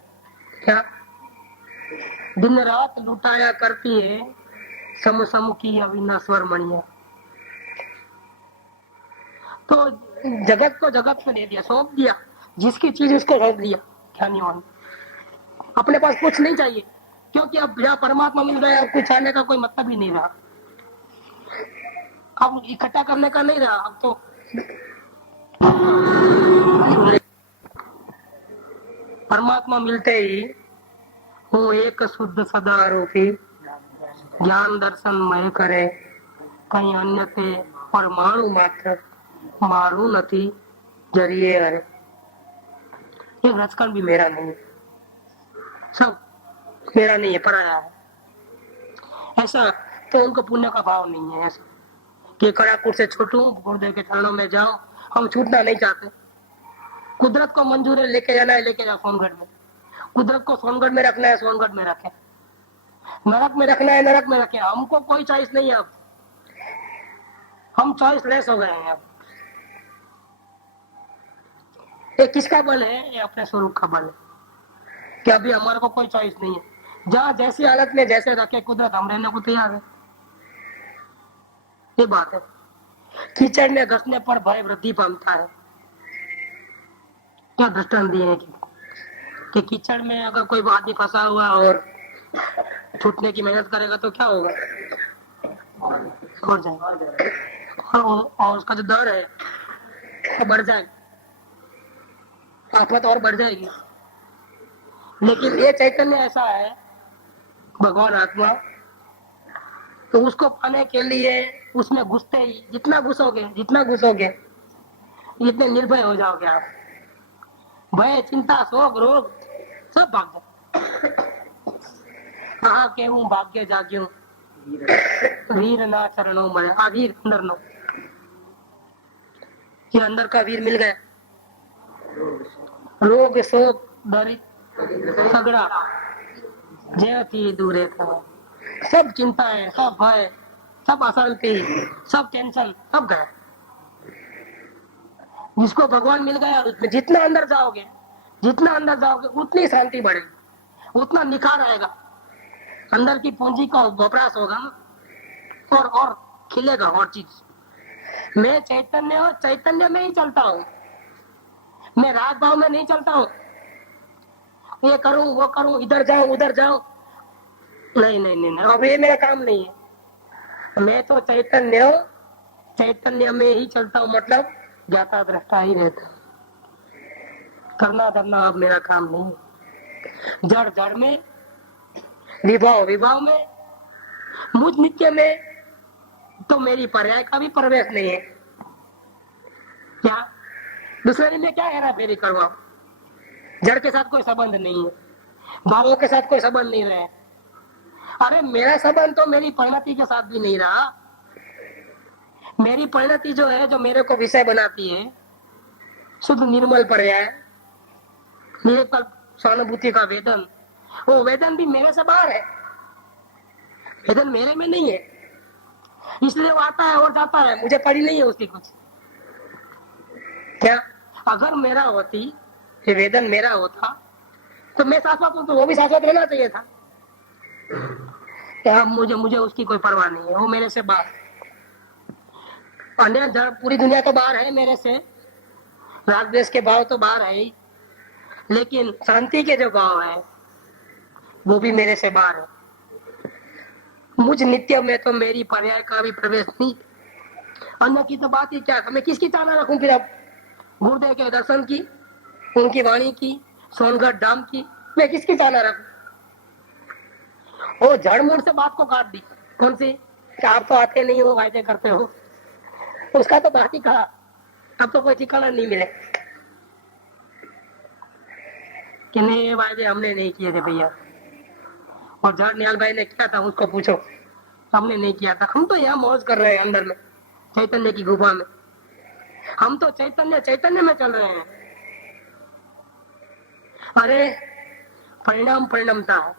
क्या दिन रात लुटाया करती है सम सम की अविनाश्वर मणिया। तो जगत को जगत में दे दिया, सौंप दिया, जिसकी चीज उसको सौंप दिया ज्ञानियों। अपने पास कुछ नहीं चाहिए, क्योंकि अब जहाँ परमात्मा मिल गया, अब कुछ आने का कोई मतलब ही नहीं रहा, अब इकट्ठा करने का नहीं रहा, अब तो परमात्मा मिलते ही वो एक शुद्ध सदारूपी ज्ञान दर्शन मय करे, कहीं अन्य ते परमाणु मात्र मारू नथी जरिए हरे। ये रचकन भी मेरा नहीं, सब मेरा नहीं है, पराया है। ऐसा तो उनको पुण्य का भाव नहीं है, ऐसा कि कड़ाकुट से छूटूं, गुरुदेव के चरणों में जाऊं। हम छूटना नहीं चाहते। कुदरत को मंजूर है, लेके जाना है, लेके जाओ सोनगढ़ में। कुदरत को सोनगढ़ में रखना है, सोनगढ़ में रखे। नरक में रखना है, नरक में रखे। हमको कोई चॉइस नहीं है अब, हम चॉइस लेस हो गए हैं अब। ये किसका बल है? ये अपने स्वरूप का बल है कि अभी हमारे को कोई चॉइस नहीं है। जहाँ जैसी हालत में जैसे रखे कुदरत, हम रहने को तैयार है। ये बात है। कीचड़ में घसने पर भय वृद्धि पाता है। क्या दृष्टांत दिए कि कीचड़ में अगर कोई आदमी फंसा हुआ और छूटने की मेहनत करेगा तो क्या होगा? छोड़ जाएगा, और उसका जो डर है वो बढ़ जाएगा, आफत और बढ़ जाएगी। लेकिन ये चैतन्य ऐसा है, भगवान आत्मा, तो उसको पाने के लिए उसमें घुसते ही जितना घुसोगे इतने निर्भय हो जाओगे आप। भय, चिंता, शोक, रोग सब भाग जाए। कहा के हूँ भाग्य जाग्यो वीर ना चरणों में। आ वीर अंदर नो, ये अंदर का वीर मिल गया। रोग शोक दरिद्र सगड़ा जयती दूरे था। सब चिंताएं, सब भय, सब अशांति, सब टेंशन सब गए। जिसको भगवान मिल गया, उसमें जितना अंदर जाओगे उतनी शांति बढ़ेगी, उतना निखार आएगा, अंदर की पूंजी का वपराश होगा ना, और खिलेगा और चीज। मैं चैतन्य में ही चलता हूँ, मैं राग भाव में नहीं चलता हूँ। ये करूं वो करूं, इधर जाऊं उधर जाऊं, नहीं, अब ये मेरा काम नहीं है। मैं तो चैतन्य में ही चलता हूँ, मतलब ज्ञाता दृष्टा ही रहता। करना धरना अब मेरा काम नहीं। जड़ जड़ में, विभाव विभाव में, मुझ नित्य में तो मेरी पर्याय का भी प्रवेश नहीं है। क्या दूसरे में क्या हेरा फेरी करवाओ? जड़ के साथ कोई संबंध नहीं है, भावों के साथ कोई संबंध नहीं रहे। अरे मेरा संबंध तो मेरी परिणति के साथ भी नहीं रहा। मेरी परिणति जो है, जो मेरे को विषय बनाती है, शुद्ध निर्मल पर्याय, निरकल्प सहानुभूति का वेदन, वो वेदन भी मेरे से बाहर है। वेदन मेरे में नहीं है, इसलिए वो आता है और जाता है, मुझे पड़ी नहीं है उसकी कुछ। क्या अगर मेरा होती, ये वेदन मेरा होता, तो मैं शाश्वत हूं, तो वो भी शाश्वत रहना चाहिए था। क्या मुझे उसकी कोई परवाह नहीं है, वो मेरे से बाहर। अन्य पूरी दुनिया तो बाहर है मेरे से, राग द्वेष के भाव तो बाहर है ही, लेकिन शांति के जो भाव है वो भी मेरे से बाहर है। मुझ नित्य में तो मेरी पर्याय का भी प्रवेश नहीं। अन्य की तो बात ही क्या, मैं किसकी चाहना रखूं फिर? अब गुरुदेव के दर्शन की, उनकी वाणी की, सोनगढ़ धाम की, मैं किसकी चाहना रखूं? वो जड़ मूड से बात को काट दी। कौन सी? आप तो आते नहीं हो, वायदे करते हो, उसका तो बात ही कहा। अब तो कोई ठिकाना नहीं मिले कि नहीं, ये वायदे हमने नहीं किए थे भैया। और जड़ निहाल भाई ने किया था, उसको पूछो, हमने नहीं किया था। हम तो यहाँ मौज कर रहे हैं अंदर में, चैतन्य की गुफा में। हम तो चैतन्य में चल रहे हैं। अरे परिणाम परिणमता है,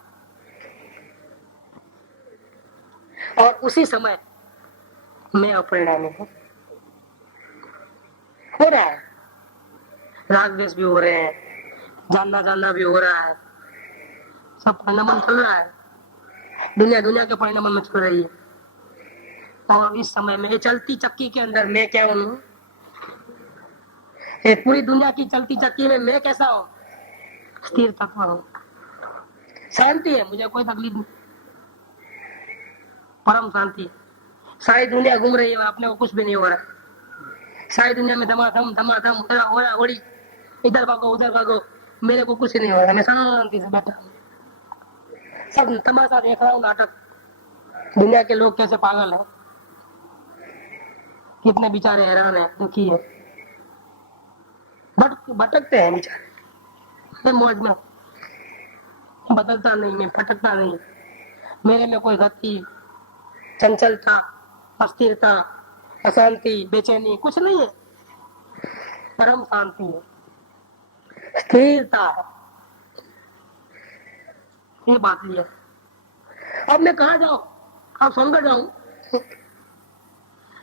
और उसी समय मैं अपरिणामी हूँ। हो रहा है, राग द्वेष भी हो रहे हैं, जानना भी हो रहा है, सब परिणाम चल रहा है। दुनिया दुनिया के परिणाम में चल रही है। और इस समय में चलती चक्की के अंदर मैं क्या हूँ? ये पूरी दुनिया की चलती चक्की में मैं कैसा हूँ? स्थिर तत्व हूँ, शांति है, मुझे कोई तकलीफ नहीं, परम शांति। सारी दुनिया घूम रही है, अपने को कुछ भी नहीं हो रहा। सारी दुनिया में धमाधम होड़ी, इधर भागो उधर भागो, मेरे को कुछ नहीं हो रहा, मैं शांति से बैठा हूँ। सब तमाशा देख रहा हूँ, नाटक। दुनिया के लोग कैसे पागल हैं, कितने बेचारे हैरान है, दुखी है, भटकते हैं बेचारे मौज में। बदलता नहीं, मैं भटकता नहीं, मेरे में कोई गति, चंचलता, अस्थिरता, अशांति, बेचैनी कुछ नहीं है, परम शांति है, स्थिरता है। ये बात है। अब मैं कहा जाऊं? अब संकट जाऊं?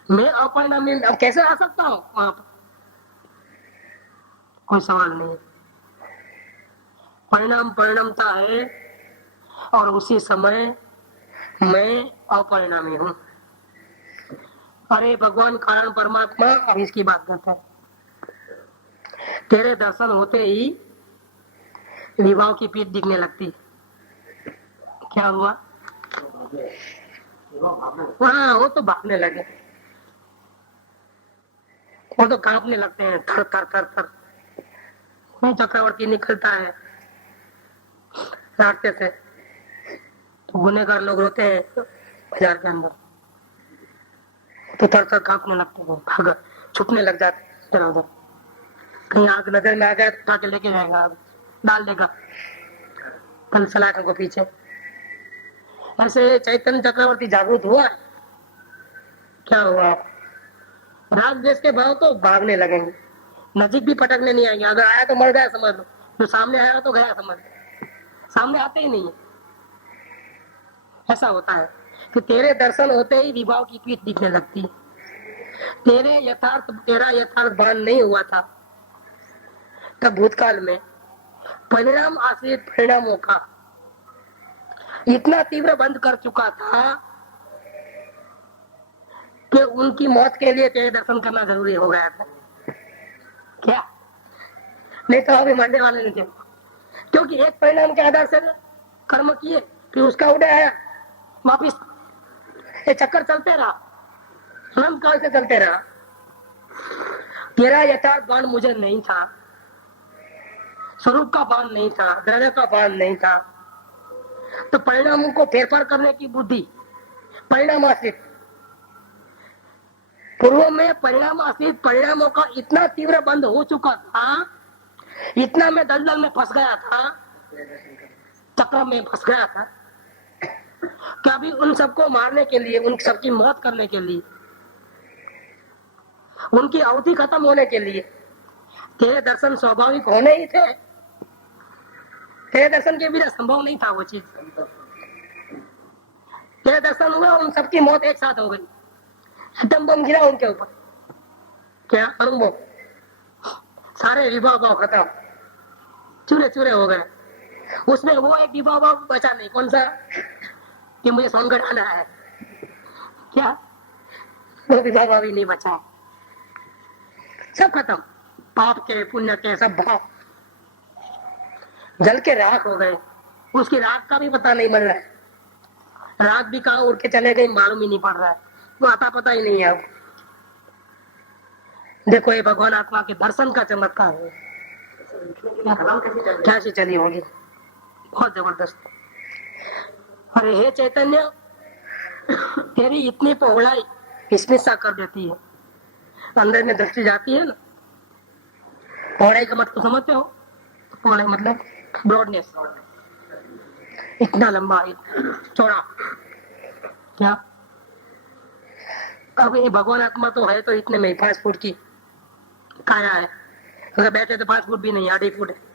मैं अपरिणामी अब कैसे आ सकता हूं वहां पर? कोई सवाल नहीं। परिणाम परिणामता है और उसी समय मैं अपरिणामी हूं। अरे भगवान कारण परमात्मा, अब इसकी बात करते हैं। तेरे दर्शन होते ही विवाह की पीठ दिखने लगती। क्या हुआ? हाँ, वो तो भागने लगे, वो तो कांपने लगते हैं, थर थर थर थर। मैं चक्रवर्ती निकलता है रास्ते से, तो गुनहगार लोग रोते हैं बाजार के अंदर, तो थर थर कांपने लगते हैं, भाग छुपने लग जाते हैं इधर उधर। कहीं आग नजर में आ गया तो उठा के लेके जाएगा, आग डाल देगा कल सलाखों को पीछे। ऐसे चैतन्य चक्रवर्ती जागृत हुआ। क्या हुआ? राग देश के भाव तो भागने लगेंगे, नजीक भी पटकने नहीं आएंगे। अगर आया तो मर गया समझ लो, जो सामने आया तो गया समझ लो, सामने आते ही नहीं है। ऐसा होता है कि तेरे दर्शन होते ही विवाह की पीठ दिखने लगती है। तेरा यथार्थ भान नहीं हुआ था तब भूतकाल में परिणाम आश्रित परिणामों का इतना तीव्र बंद कर चुका था कि उनकी मौत के लिए तेरे दर्शन करना जरूरी हो गया था। क्या? नहीं तो अभी मरने वाले नहीं थे, क्योंकि एक परिणाम के आधार से कर्म किए, फिर उसका उदय आया, वापिस ये चक्कर चलते रहा, अनंत काल से चलते रहा। तेरा यथार्थ भान मुझे नहीं था, स्वरूप का भान नहीं था, द्रव्य का भान नहीं था, तो परिणामों को फेरफार करने की बुद्धि, परिणाम आश्रित। पूर्व में परिणाम आश्रित परिणामों का इतना तीव्र बंध हो चुका था, इतना मैं दलदल में फंस गया था, चक्र में फंस गया था कि अभी उन सबको मारने के लिए, उन सबकी मौत करने के लिए, उनकी अवधि खत्म होने के लिए तेरे दर्शन स्वाभाविक होने ही थे। तेरे दर्शन के बिना संभव नहीं था वो चीज। तेरे दर्शन हुआ, उन सबकी मौत एक साथ हो गई, एटम बम गिरा उनके ऊपर। क्या अनुभव? सारे विवाह भाव खत्म, चूरे चूरे हो गए। उसमें वो एक विवाह भाव बचा नहीं, कौन सा? कि मुझे सोनगढ़ आना है। क्या? वो विवाह भाव ही नहीं बचा, सब खत्म। पाप के पुण्य के सब भाव जल के राख हो गए। उसकी राख का भी पता नहीं मिल रहा है, राख भी कहाँ उड़ के चले गए मालूम ही नहीं पड़ रहा है, वो आता पता ही नहीं है। अब देखो ये भगवान आत्मा के दर्शन का चमत्कार है। क्या सी चली होगी, बहुत जबरदस्त। अरे हे चैतन्य, तेरी इतनी पहुंचाई विस्मित सा कर देती है, अंदर में दृष्टि जाती है ना। पहुंचाई का मतलब समझते हो? पहुंचाई मतलब ब्रॉडनेस, इतना लंबा चौड़ा। क्या? अब ये भगवान आत्मा तो है तो इतने में 5 फुट की काया है, अगर बैठे तो 5 फुट भी नहीं, 8 फुट है।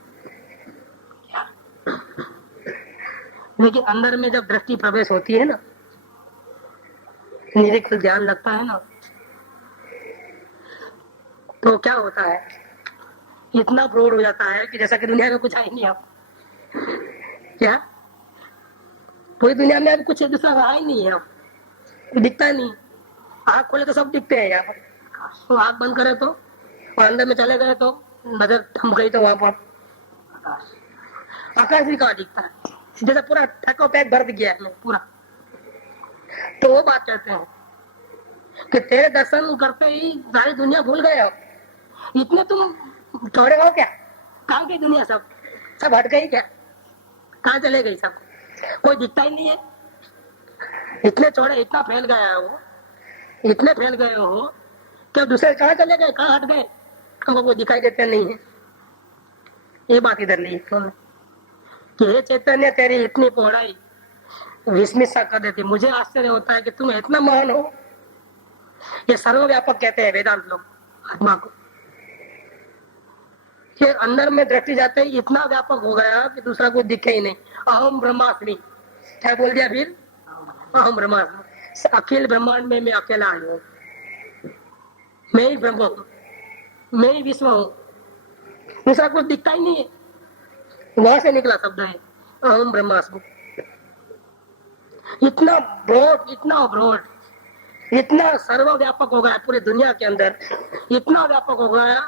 लेकिन अंदर में जब दृष्टि प्रवेश होती है ना, निरीक्षण ध्यान लगता है ना, तो क्या होता है, इतना प्रौढ़ हो जाता है कि जैसा कि दुनिया में कुछ है ही नहीं। आप क्या पूरी दुनिया में अब कुछ दूसरा रहा ही नहीं है, अब कोई दिखता ही नहीं। आँख खोले तो सब दिखते हैं यहाँ पर, तो आँख बंद करे तो, और अंदर में चले गए तो नजर थम गई तो वहां पर आकाश भी कहाँ दिखता है, जैसे पूरा ठको पैक भर गया है पूरा। तो वो बात कहते हैं कि तेरे दर्शन करते ही सारी दुनिया भूल गए हो, इतने तुम चौड़े हो क्या? कहाँ गई दुनिया? सब सब हट गई क्या? कहाँ चले गई? सब कोई दिखता ही नहीं है। इतने चौड़े, इतना फैल गया है वो, इतने फैल गए हो कि दूसरे कहाँ चले गए, कहाँ हट गए, हमको कोई दिखाई देते नहीं है। ये बात इधर ली कि हे चैतन्य, तेरी इतनी पौड़ाई विस्मित सा कर देती। मुझे आश्चर्य होता है कि तुम इतना महान हो। ये सर्वव्यापक कहते हैं वेदांत लोग आत्मा को, कि अंदर में दृष्टि जाते ही इतना व्यापक हो गया कि दूसरा कोई दिखे ही नहीं। अहम ब्रह्मास्मि, क्या बोल दिया फिर? अहम ब्रह्मास्मि, अखिल ब्रह्मांड में मैं अकेला हूँ, मैं ही ब्रह्म हूँ, मैं ही विश्व हूँ, दूसरा कुछ दिखता ही नहीं है। वहां से निकला शब्द है अहम ब्रह्मास्मि। इतना ब्रॉड, इतना ब्रॉड, इतना सर्वव्यापक हो गया पूरी दुनिया के अंदर, इतना व्यापक हो गया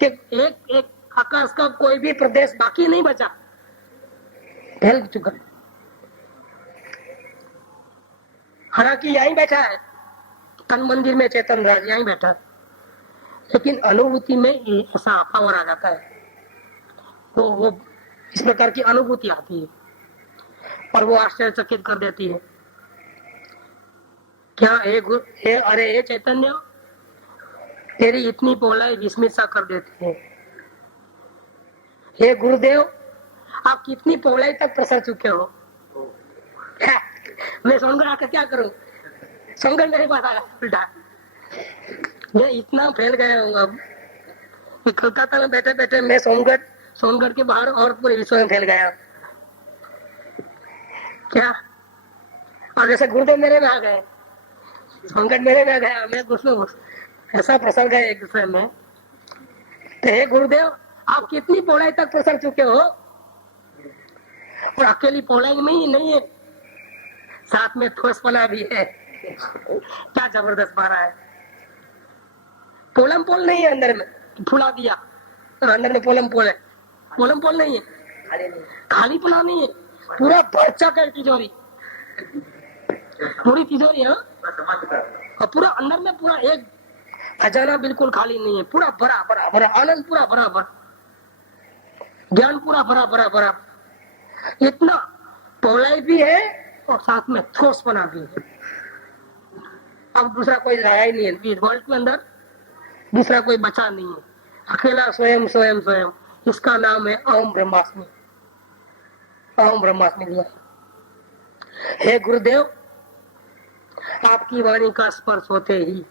कि एक एक आकाश का कोई भी प्रदेश बाकी नहीं बचा, फैल चुका। हालांकि यहीं बैठा है तन मंदिर में चेतन राज, यहीं बैठा है, लेकिन अनुभूति में ऐसा पावर आ जाता है, तो वो इस प्रकार की अनुभूति आती है और वो आश्चर्यचकित कर देती है। क्या अरे ये चैतन्य, तेरी इतनी पौड़ाई विस्मित सा कर देती है। हे गुरुदेव, आप कितनी पौड़ाई तक प्रसर चुके हो? मैं सोनगढ़ आकर क्या करूं? सोनगढ़ मेरे पास आया उल्टा। मैं इतना फैल गया हूँ अब कि कलकत्ता में बैठे बैठे मैं सोनगढ़ के बाहर और पूरे विश्व में फैल गया क्या। और जैसे गुरुदेव मेरे में आ गए, सोनगढ़ मेरे में आ गया, मैं उसमें ऐसा प्रसर गए एक दूसरे में। तो हे गुरुदेव, आप कितनी पौड़ाई तक प्रसर चुके हो? और अकेली पौड़ाई में ही नहीं है, साथ में ठोसपना भी है। क्या जबरदस्त मारा है। पोलम पोल नहीं है अंदर में, फुला दिया और अंदर में पोलम पोल है। पोलम पोल नहीं है, खाली पना नहीं है, पूरा भरचक है तिजोरी, पूरी तिजोरी है। और पूरा अंदर में पूरा एक खजाना बिल्कुल खाली नहीं है, पूरा भरा भरा भरा, आनंद पूरा भरा भरा, ज्ञान पूरा भरा भरा भरा। इतना पौलाई भी है और साथ में ठोसपना भी है। अब दूसरा कोई रहा ही नहीं है वर्ल्ड के अंदर, दूसरा कोई बचा नहीं है, अकेला स्वयं स्वयं स्वयं। इसका नाम है अहम ब्रह्मास्मि। अहम ब्रह्मास्मि लिया। हे गुरुदेव, आपकी वाणी का स्पर्श होते ही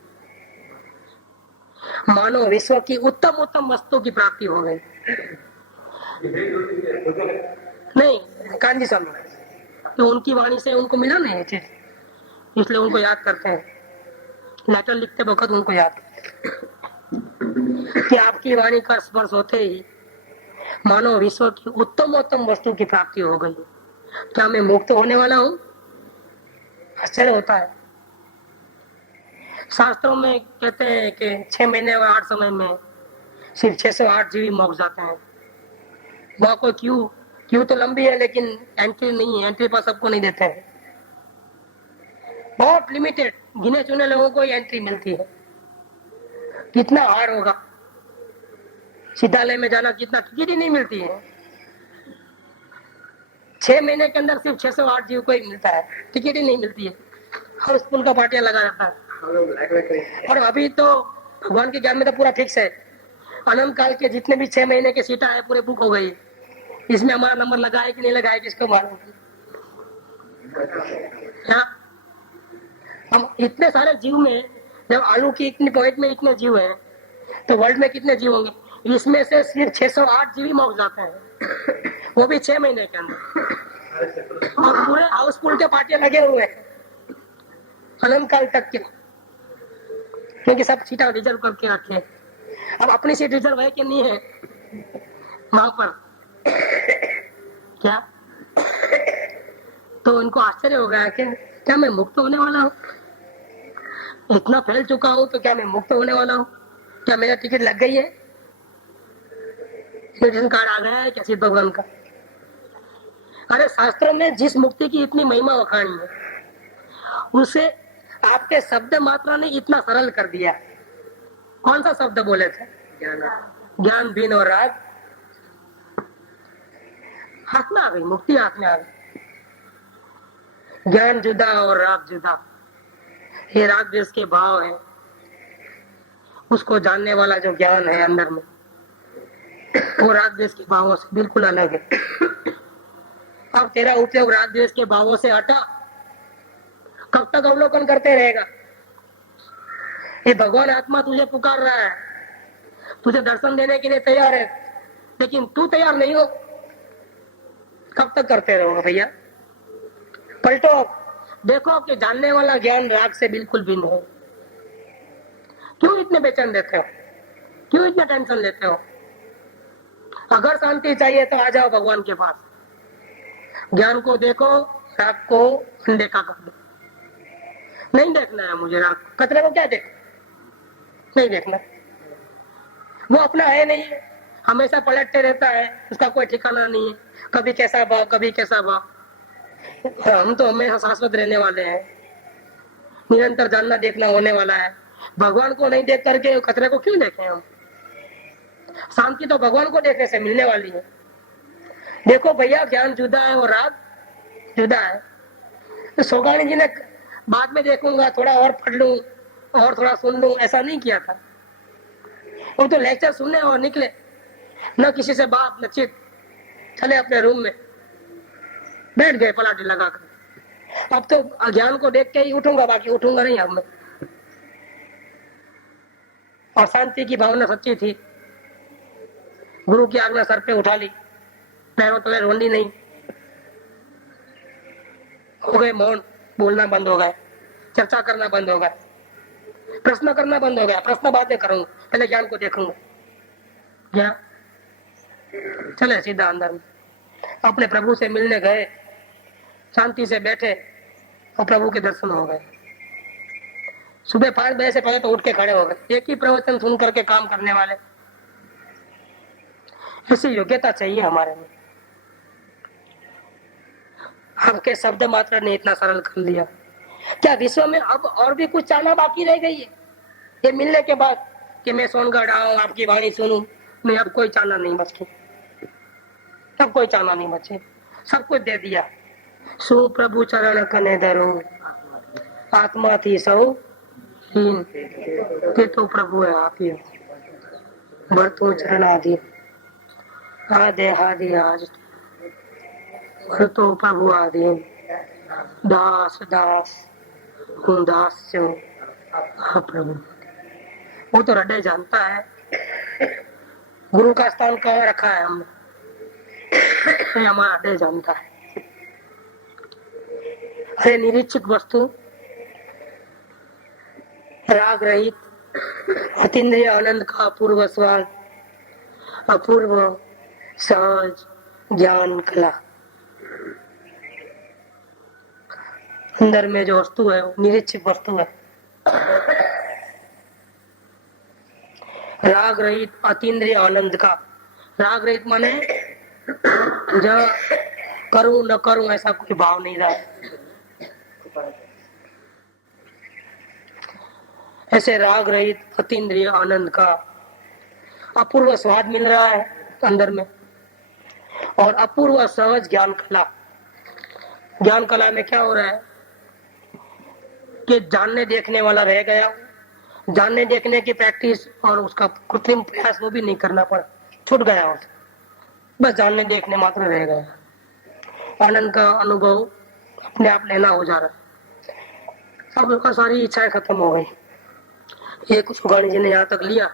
मानो विश्व की उत्तम उत्तम वस्तु की प्राप्ति हो गई। नहीं, कांजी स्वामी, तो उनकी वाणी से उनको मिला नहीं चीज, इसलिए उनको याद करते हैं। लेटर लिखते वक्त उनको याद कि आपकी वाणी का स्पर्श होते ही मानो विश्व की उत्तम उत्तम वस्तु की प्राप्ति हो गई। क्या मैं मुक्त होने वाला हूँ? आश्चर्य होता है। शास्त्रों में कहते हैं कि 6 महीने और 8 समय में सिर्फ 608 जीवी मोक्ष जाते हैं। वह कोई क्यों तो लंबी है, लेकिन एंट्री नहीं है, एंट्री पर सबको नहीं देते हैं। बहुत लिमिटेड गिने चुने लोगों को एंट्री मिलती है। कितना हार्ड होगा सिद्धालय में जाना, कितना टिकट ही नहीं मिलती है। 6 महीने के अंदर सिर्फ 608 जीव को ही मिलता है, टिकट ही नहीं मिलती है। हाउसफुल का पार्टियां लगा रहता है। और अभी तो भगवान के ज्ञान में तो पूरा फिक्स है, अनंत काल के जितने भी 6 महीने के सीटा है पूरे बुक हो गई। इसमें हमारा नंबर लगा है कि नहीं लगा है किसको मालूम। हम इतने सारे जीव में, जब आलू की इतनी पॉइंट में इतने जीव हैं, तो वर्ल्ड में कितने जीव होंगे? इसमें से सिर्फ 608 जीव ही मोक्ष जाते हैं, वो भी 6 महीने के अंदर। और पूरे हाउसफुल के पार्टियां लगे हुए हैं अनंत काल तक के, क्योंकि सब सीटा रिजर्व करके रखे। अब अपनी सीट रिजर्व है कि नहीं है वहां पर क्या? तो उनको आश्चर्य हो गया कि क्या मैं मुक्त होने वाला हूँ? इतना फैल चुका हूँ तो क्या मैं मुक्त होने वाला हूँ? क्या मेरा टिकट लग गई है? इन्विटेशन कार्ड आ गया है क्या सिद्ध भगवान का? अरे शास्त्रों में जिस मुक्ति की इतनी महिमा वखाणी है, उसे आपके शब्द मात्रा ने इतना सरल कर दिया। कौन सा शब्द बोले थे? ज्ञान, बीन और राग। हाथ में आ गई मुक्ति, हाथ में आ गई। ज्ञान जुदा और राग जुदा। ये राग देश के भाव है, उसको जानने वाला जो ज्ञान है अंदर में, वो राग देश के भावों से बिल्कुल अलग है। अब तेरा उपयोग राग देश के भावों से हटा, कब तक अवलोकन करते रहेगा? ये भगवान आत्मा तुझे पुकार रहा है, तुझे दर्शन देने के लिए तैयार है, लेकिन तू तैयार नहीं हो। कब तक करते रहोगे भैया? पलटो, देखो कि जानने वाला ज्ञान राग से बिल्कुल भिन्न है। क्यों इतने बेचैन रहते हो? क्यों इतना टेंशन लेते हो? अगर शांति चाहिए तो आ जाओ भगवान के पास। ज्ञान को देखो, राग को अनदेखा कर दो। नहीं देखना है मुझे राग, कचरे को क्या देखो, नहीं देखना। वो अपना है नहीं, हमेशा पलटते रहता है, उसका कोई ठिकाना नहीं है। कभी कैसा भाव, कभी कैसा भाव। हम तो हमेशा शाश्वत रहने वाले हैं, निरंतर जानना देखना होने वाला है। भगवान को नहीं देख करके कचरे को क्यों देखें हम? शांति तो भगवान को देखने से मिलने वाली है। देखो भैया, ज्ञान जुदा है और राग जुदा है। तो सोगानी जी ने बाद में देखूंगा, थोड़ा और पढ़ लूं और थोड़ा सुन लूं, ऐसा नहीं किया था। वो तो लेक्चर सुनने और निकले, न किसी से बात न चित, चले अपने रूम में बैठ गए पलाटी लगाकर। अब तो ज्ञान को देख के ही उठूंगा, बाकी उठूंगा नहीं अब मैं। और शांति की भावना सच्ची थी, गुरु की आज्ञा सर पे उठा ली, पैरों तले रोंदी नहीं, हो गए मौन, बोलना बंद हो गए, चर्चा करना बंद हो गया, प्रश्न करना बंद हो गया। प्रश्न बाद में करूंगा, पहले ज्ञान को देखूंगा। क्या चले सीधा अंदर में, अपने प्रभु से मिलने गए, शांति से बैठे और प्रभु के दर्शन हो गए। सुबह 5 बजे से पहले तो उठ के खड़े हो गए। एक ही प्रवचन सुन करके काम करने वाले, ऐसी योग्यता चाहिए हमारे में। हमके शब्द मात्र ने इतना सरल कर दिया। क्या विश्व में अब और भी कुछ चाहना बाकी रह गई है? ये मिलने के बाद कि मैं सोनगढ़ आऊं, आपकी वाणी सुनूं, मैं अब कोई चाहना नहीं बची, अब कोई चाहना नहीं बचे, सब कुछ दे दिया। सो प्रभु चरण कने धरो, आत्मा थी सौ हीन, ते तो प्रभु है आप ही, भरतो चरण आदि आदे आदि आज, भरतो प्रभु आदि, दास दास हूँ दास जो हाँ प्रभु। वो तो हृदय जानता है गुरु का स्थान कहाँ रखा है हमने, हमारा हृदय जानता है। अरे निरीक्षित वस्तु, राग रहित अतीन्द्रिय आनंद का अपूर्व स्वाद, अपूर्व सहज ज्ञान कला। अंदर में जो वस्तु है वो निरीक्षित वस्तु है। राग रहित अतीन्द्रिय आनंद का, राग रहित माने जो करूं न करूं ऐसा कोई भाव नहीं रहा। ऐसे राग रहित अतीन्द्रिय आनंद का अपूर्व स्वाद मिल रहा है अंदर में, और अपूर्व सहज ज्ञान कला। ज्ञान कला में क्या हो रहा है कि जानने देखने वाला रह गया, जानने देखने की प्रैक्टिस और उसका कृत्रिम प्रयास वो भी नहीं करना पड़ा, छूट गया उसे, बस जानने देखने मात्र रह गया। आनंद का अनुभव अपने आप लेना हो जा रहा है। सब सारी इच्छाएं खत्म हो गई। ये कुछ गाड़ी जी ने यहाँ तक लिया।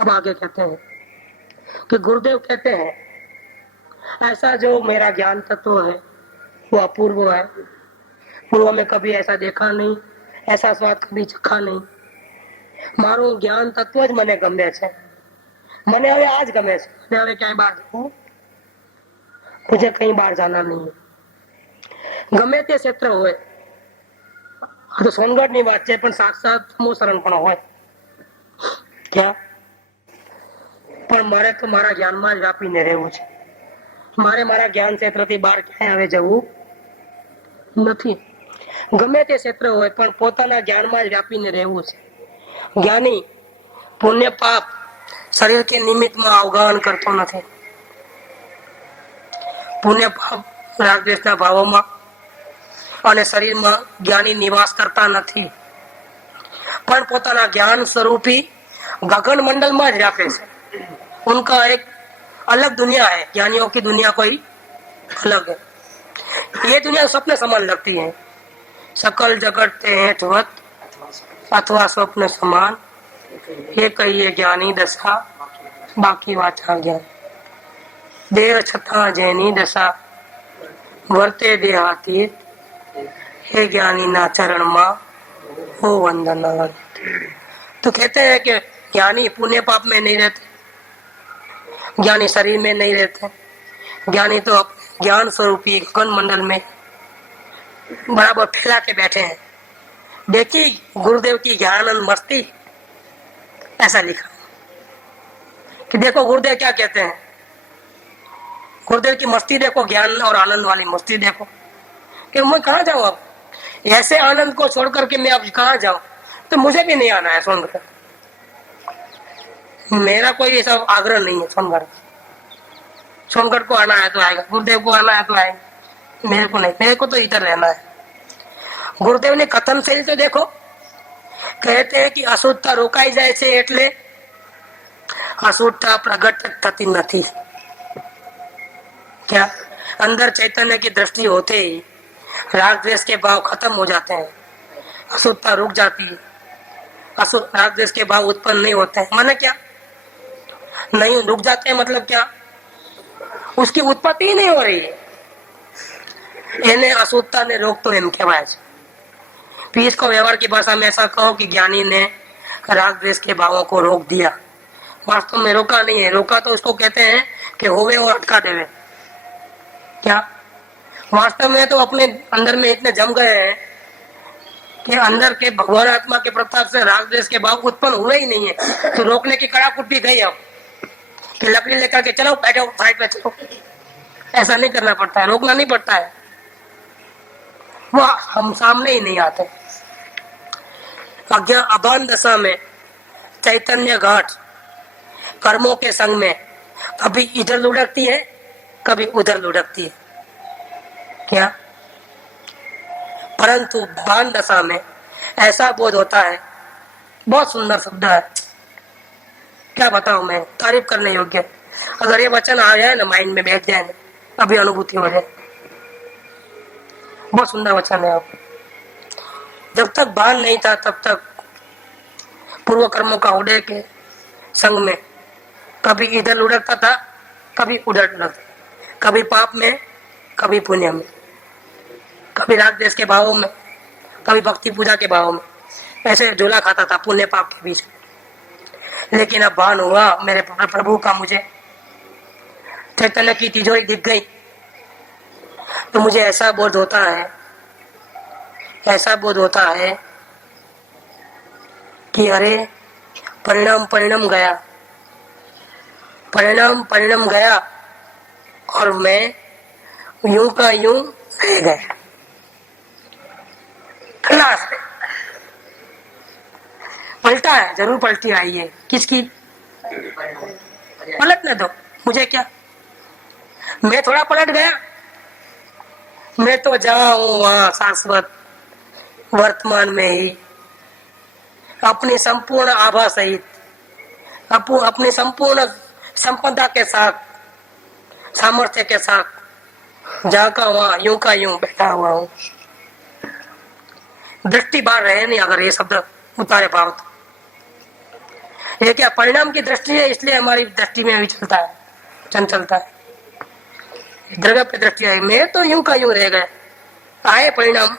अब आगे कहते हैं कि गुरुदेव कहते हैं ऐसा जो मेरा ज्ञान तत्व है वो अपूर्व है, पूर्व में कभी ऐसा देखा नहीं, ऐसा स्वाद कभी चखा नहीं। मारो ज्ञान तत्व ज मने गमे छे, मने हवे आज गमे छे, मने हवे क्यांय बार जाऊं, मुझे कहीं बाहर जाना नहीं है। ગમે તે ક્ષેત્ર હોય, આ તો સોનગઢ ની વાત છે, પણ સાક્ષાત સમૂહસરણ પણ હોય ક્યાં, પણ મારે તો મારા જ્ઞાનમાં જ વ્યાપીને રહેવું છે. મારે મારા જ્ઞાન ક્ષેત્રથી બહાર ક્યાંય હવે જવું નથી. ગમે તે ક્ષેત્ર હોય પણ પોતાના જ્ઞાનમાં જ વ્યાપીને રહેવું છે. જ્ઞાની પુણ્ય પાપ શરીર કે નિમિત્તમાં અવગાહન કરતો નથી. પુણ્ય પાપ રાગદ્વેષના ભાવોમાં અને શરીરમાં જ્ઞાની નિવાસ કરતા નથી, પણ પોતાના જ્ઞાન સ્વરૂપી गगन मंडल में व्यापे से। उनका एक अलग दुनिया है, ज्ञानियों की दुनिया कोई अलग है। ये दुनिया स्वप्न समान लगती है, सकल जगत हेठवत अथवा स्वप्न समान, ये कहिए ज्ञानी दशा बाकी वाचा ज्ञान। देह छता जैनी दशा वर्ते देहातीत, हे ज्ञानी ना चरण मा हो वंदना। तो कहते हैं कि ज्ञानी पुण्य पाप में नहीं रहते, ज्ञानी शरीर में नहीं रहते, ज्ञानी तो ज्ञान स्वरूपी गगन मंडल में बराबर फैला के बैठे हैं। देखी गुरुदेव की ज्ञानानंद मस्ती, ऐसा लिखा कि देखो गुरुदेव क्या कहते हैं, गुरुदेव की मस्ती देखो, ज्ञान और आनंद वाली मस्ती देखो। कि मैं कहाँ जाऊँ अब, ऐसे आनंद को छोड़ करके मैं अब कहाँ जाऊँ, तो मुझे भी नहीं आना है सोनगढ़। मेरा कोई ऐसा आग्रह नहीं है सोनगढ़, सोनगढ़ को आना है तो आएगा, गुरुदेव को आना है तो आएगा, मेरे को नहीं, मेरे को तो इधर रहना है। गुरुदेव ने कथन शैली तो देखो, कहते हैं कि अशुद्धता रोकाई जाए छे एटले अशुद्धता प्रगट थती नहीं। क्या अंदर चैतन्य की दृष्टि होते ही राग द्वेष के भाव खत्म हो जाते हैं, अशुद्धता रुक जाती है, राग द्वेष के भाव उत्पन्न नहीं होते हैं। माने क्या नहीं रुक जाते हैं, मतलब क्या, उसकी उत्पत्ति ही नहीं हो रही है, इन्हें अशुद्धता ने रोक तो एम कहवाय छे। फिर इसको व्यवहार की भाषा में ऐसा कहो कि ज्ञानी ने राग द्वेष के भावों को रोक दिया। वास्तव में रोका नहीं है, रोका तो उसको कहते हैं कि होवे और अटका देवे। क्या वास्तव में तो अपने अंदर में इतने जम गए हैं कि अंदर के भगवान आत्मा के प्रताप से राग द्वेष के भाव उत्पन्न हुए ही नहीं है। तो रोकने की कड़ा कुट भी गई अब कि लकड़ी लेकर के चलो, बैठो साइड पे चलो, ऐसा नहीं करना पड़ता है, रोकना नहीं पड़ता है, वो हम सामने ही नहीं आते। अज्ञा अभान दशा में चैतन्य घाट कर्मों के संग में कभी इधर लुढ़कती है, कभी उधर लुढ़कती है। क्या परंतु भान दशा में ऐसा बोध होता है, बहुत सुंदर शब्द है, क्या बताऊं मैं, तारीफ करने योग्य। अगर ये वचन आ जाए ना, माइंड में बैठ जाए ना, अभी अनुभूति हो जाए, बहुत सुंदर वचन है। जब तक भान नहीं था तब तक पूर्व कर्मों का उदय के संग में कभी इधर लुढ़कता था, कभी उधर लुढ़कता, कभी पाप में, कभी पुण्य में, कभी राग द्वेष के भावों में, कभी भक्ति पूजा के भावों में, ऐसे झोला खाता था पुण्य पाप के बीच में। लेकिन अब भान हुआ मेरे प्रभु का, मुझे चैतन्य की तिजोरी दिख गई, तो मुझे ऐसा बोध होता है, ऐसा बोध होता है कि अरे परिणाम परिणाम गया, परिणाम परिणाम गया और मैं यूं का यूं रह गया। पलटा है, जरूर पलटी आई है, किसकी, पलटने दो, मुझे क्या, मैं थोड़ा पलट गया, मैं तो जहाँ हूँ वहाँ शाश्वत वर्तमान में ही अपनी संपूर्ण आभा सहित, अपनी संपूर्ण संपदा के साथ, सामर्थ्य के साथ जहाँ का वहाँ यूं का यूं बैठा हुआ हूँ। दृष्टि बाहर रहे नहीं, अगर ये शब्द उतारे भाव तो ये क्या परिणाम की दृष्टि है, इसलिए हमारी दृष्टि में भी चलता है, चंचलता है, द्रव्य पे दृष्टि आई। मैं तो यूं का यूं रह गए, आए परिणाम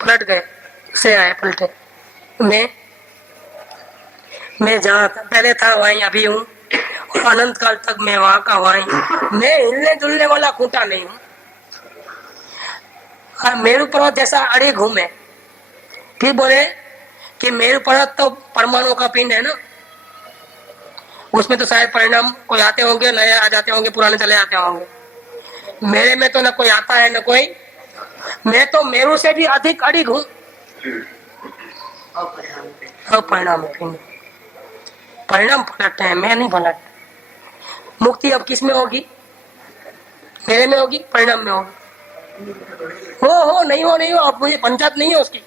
पलट गए, से आए पलटे। मैं जहाँ पहले था वहीं अभी हूँ, और अनंत काल तक मैं वहां का वहीं। मैं हिलने जुलने वाला खूंटा नहीं हूँ, और मेरु पर्वत जैसा अड़े घूमे। फिर बोले कि मेरु पर्वत तो परमाणु का पिंड है ना, उसमें तो शायद परिणाम कोई आते होंगे, नए आ जाते होंगे, पुराने चले आते होंगे। मेरे में तो न कोई आता है न कोई, मैं तो मेरु से भी अधिक अड़िग हूँ। अपरिणाम पिंड, परिणाम पलटते हैं, मैं नहीं पलट। मुक्ति अब किस में होगी? मेरे में होगी, परिणाम में होगी। हो नहीं हो, अब मुझे पंचायत नहीं है उसकी।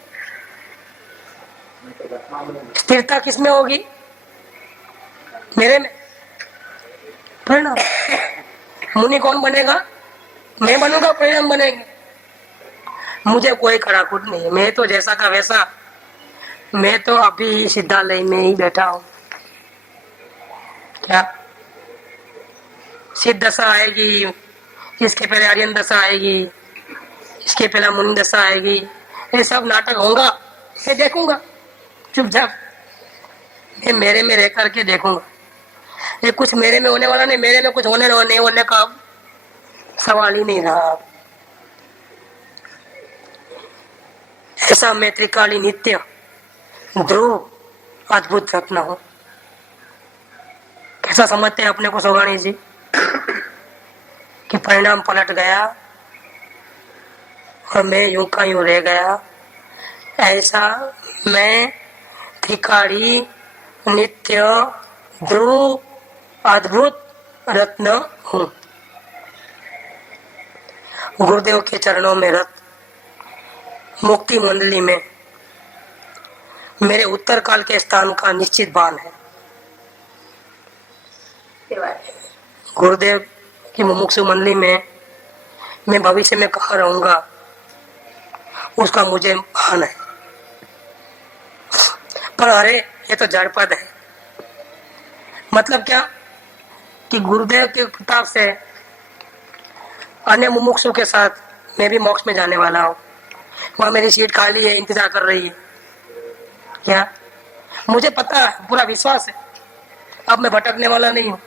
स्थिरता किस में होगी? मेरे में, परिणाम। मुनि कौन बनेगा? मैं बनूंगा, परिणाम बनेंगे। मुझे कोई खड़ाखुट नहीं है, मैं तो जैसा का वैसा। मैं तो अभी सिद्धालय में ही बैठा हूं। क्या सिद्ध दशा आएगी, इसके पहले आर्यन दशा आएगी, इसके पहले मुनि दशा आएगी, ये सब नाटक होगा, मैं देखूंगा चुपचाप। मैं मेरे में रह करके देखूंगा। ये कुछ मेरे में होने वाला नहीं, मेरे में कुछ होने नहीं होने का सवाल ही नहीं रहा। ऐसा मैं त्रिकाली नित्य ध्रुव अद्भुत रत्न हो। कैसा समझते हैं अपने को सोगाणी जी कि परिणाम पलट गया और मैं यूं का यूं रह गया। ऐसा मैं त्रिकाली नित्य ध्रुव अद्भुत रत्न हूं। गुरुदेव के चरणों में रत मुक्ति मंडली में मेरे उत्तर काल के स्थान का निश्चित बान है। गुरुदेव की मुमुक्षु मंडली में मैं भविष्य में कहाँ रहूंगा, उसका मुझे भान है। पर अरे ये तो जड़पद है। मतलब क्या कि गुरुदेव के प्रताप से अन्य मुमुक्षु के साथ मैं भी मोक्ष में जाने वाला हूँ। वहां मेरी सीट खाली है, इंतजार कर रही है। क्या मुझे पता है, पूरा विश्वास है, अब मैं भटकने वाला नहीं हूँ।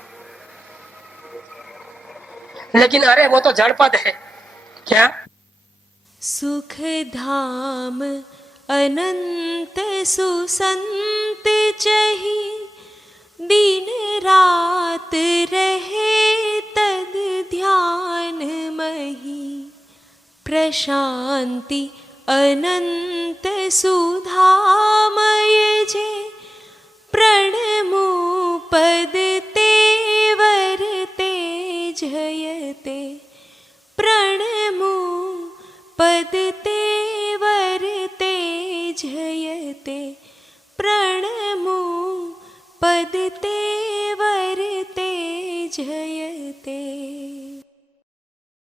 लेकिन अरे वो तो जड़पद है। क्या सुख धाम अनंत सुसंत चही, दिन रात रहे तद ध्यान मही। प्रशांति अनंत सुधामय जे, प्रणमो पद तेवर तेजयते। प्रणमो पद तेवर तेजयते। प्रणमो पद तेवर तेजयते।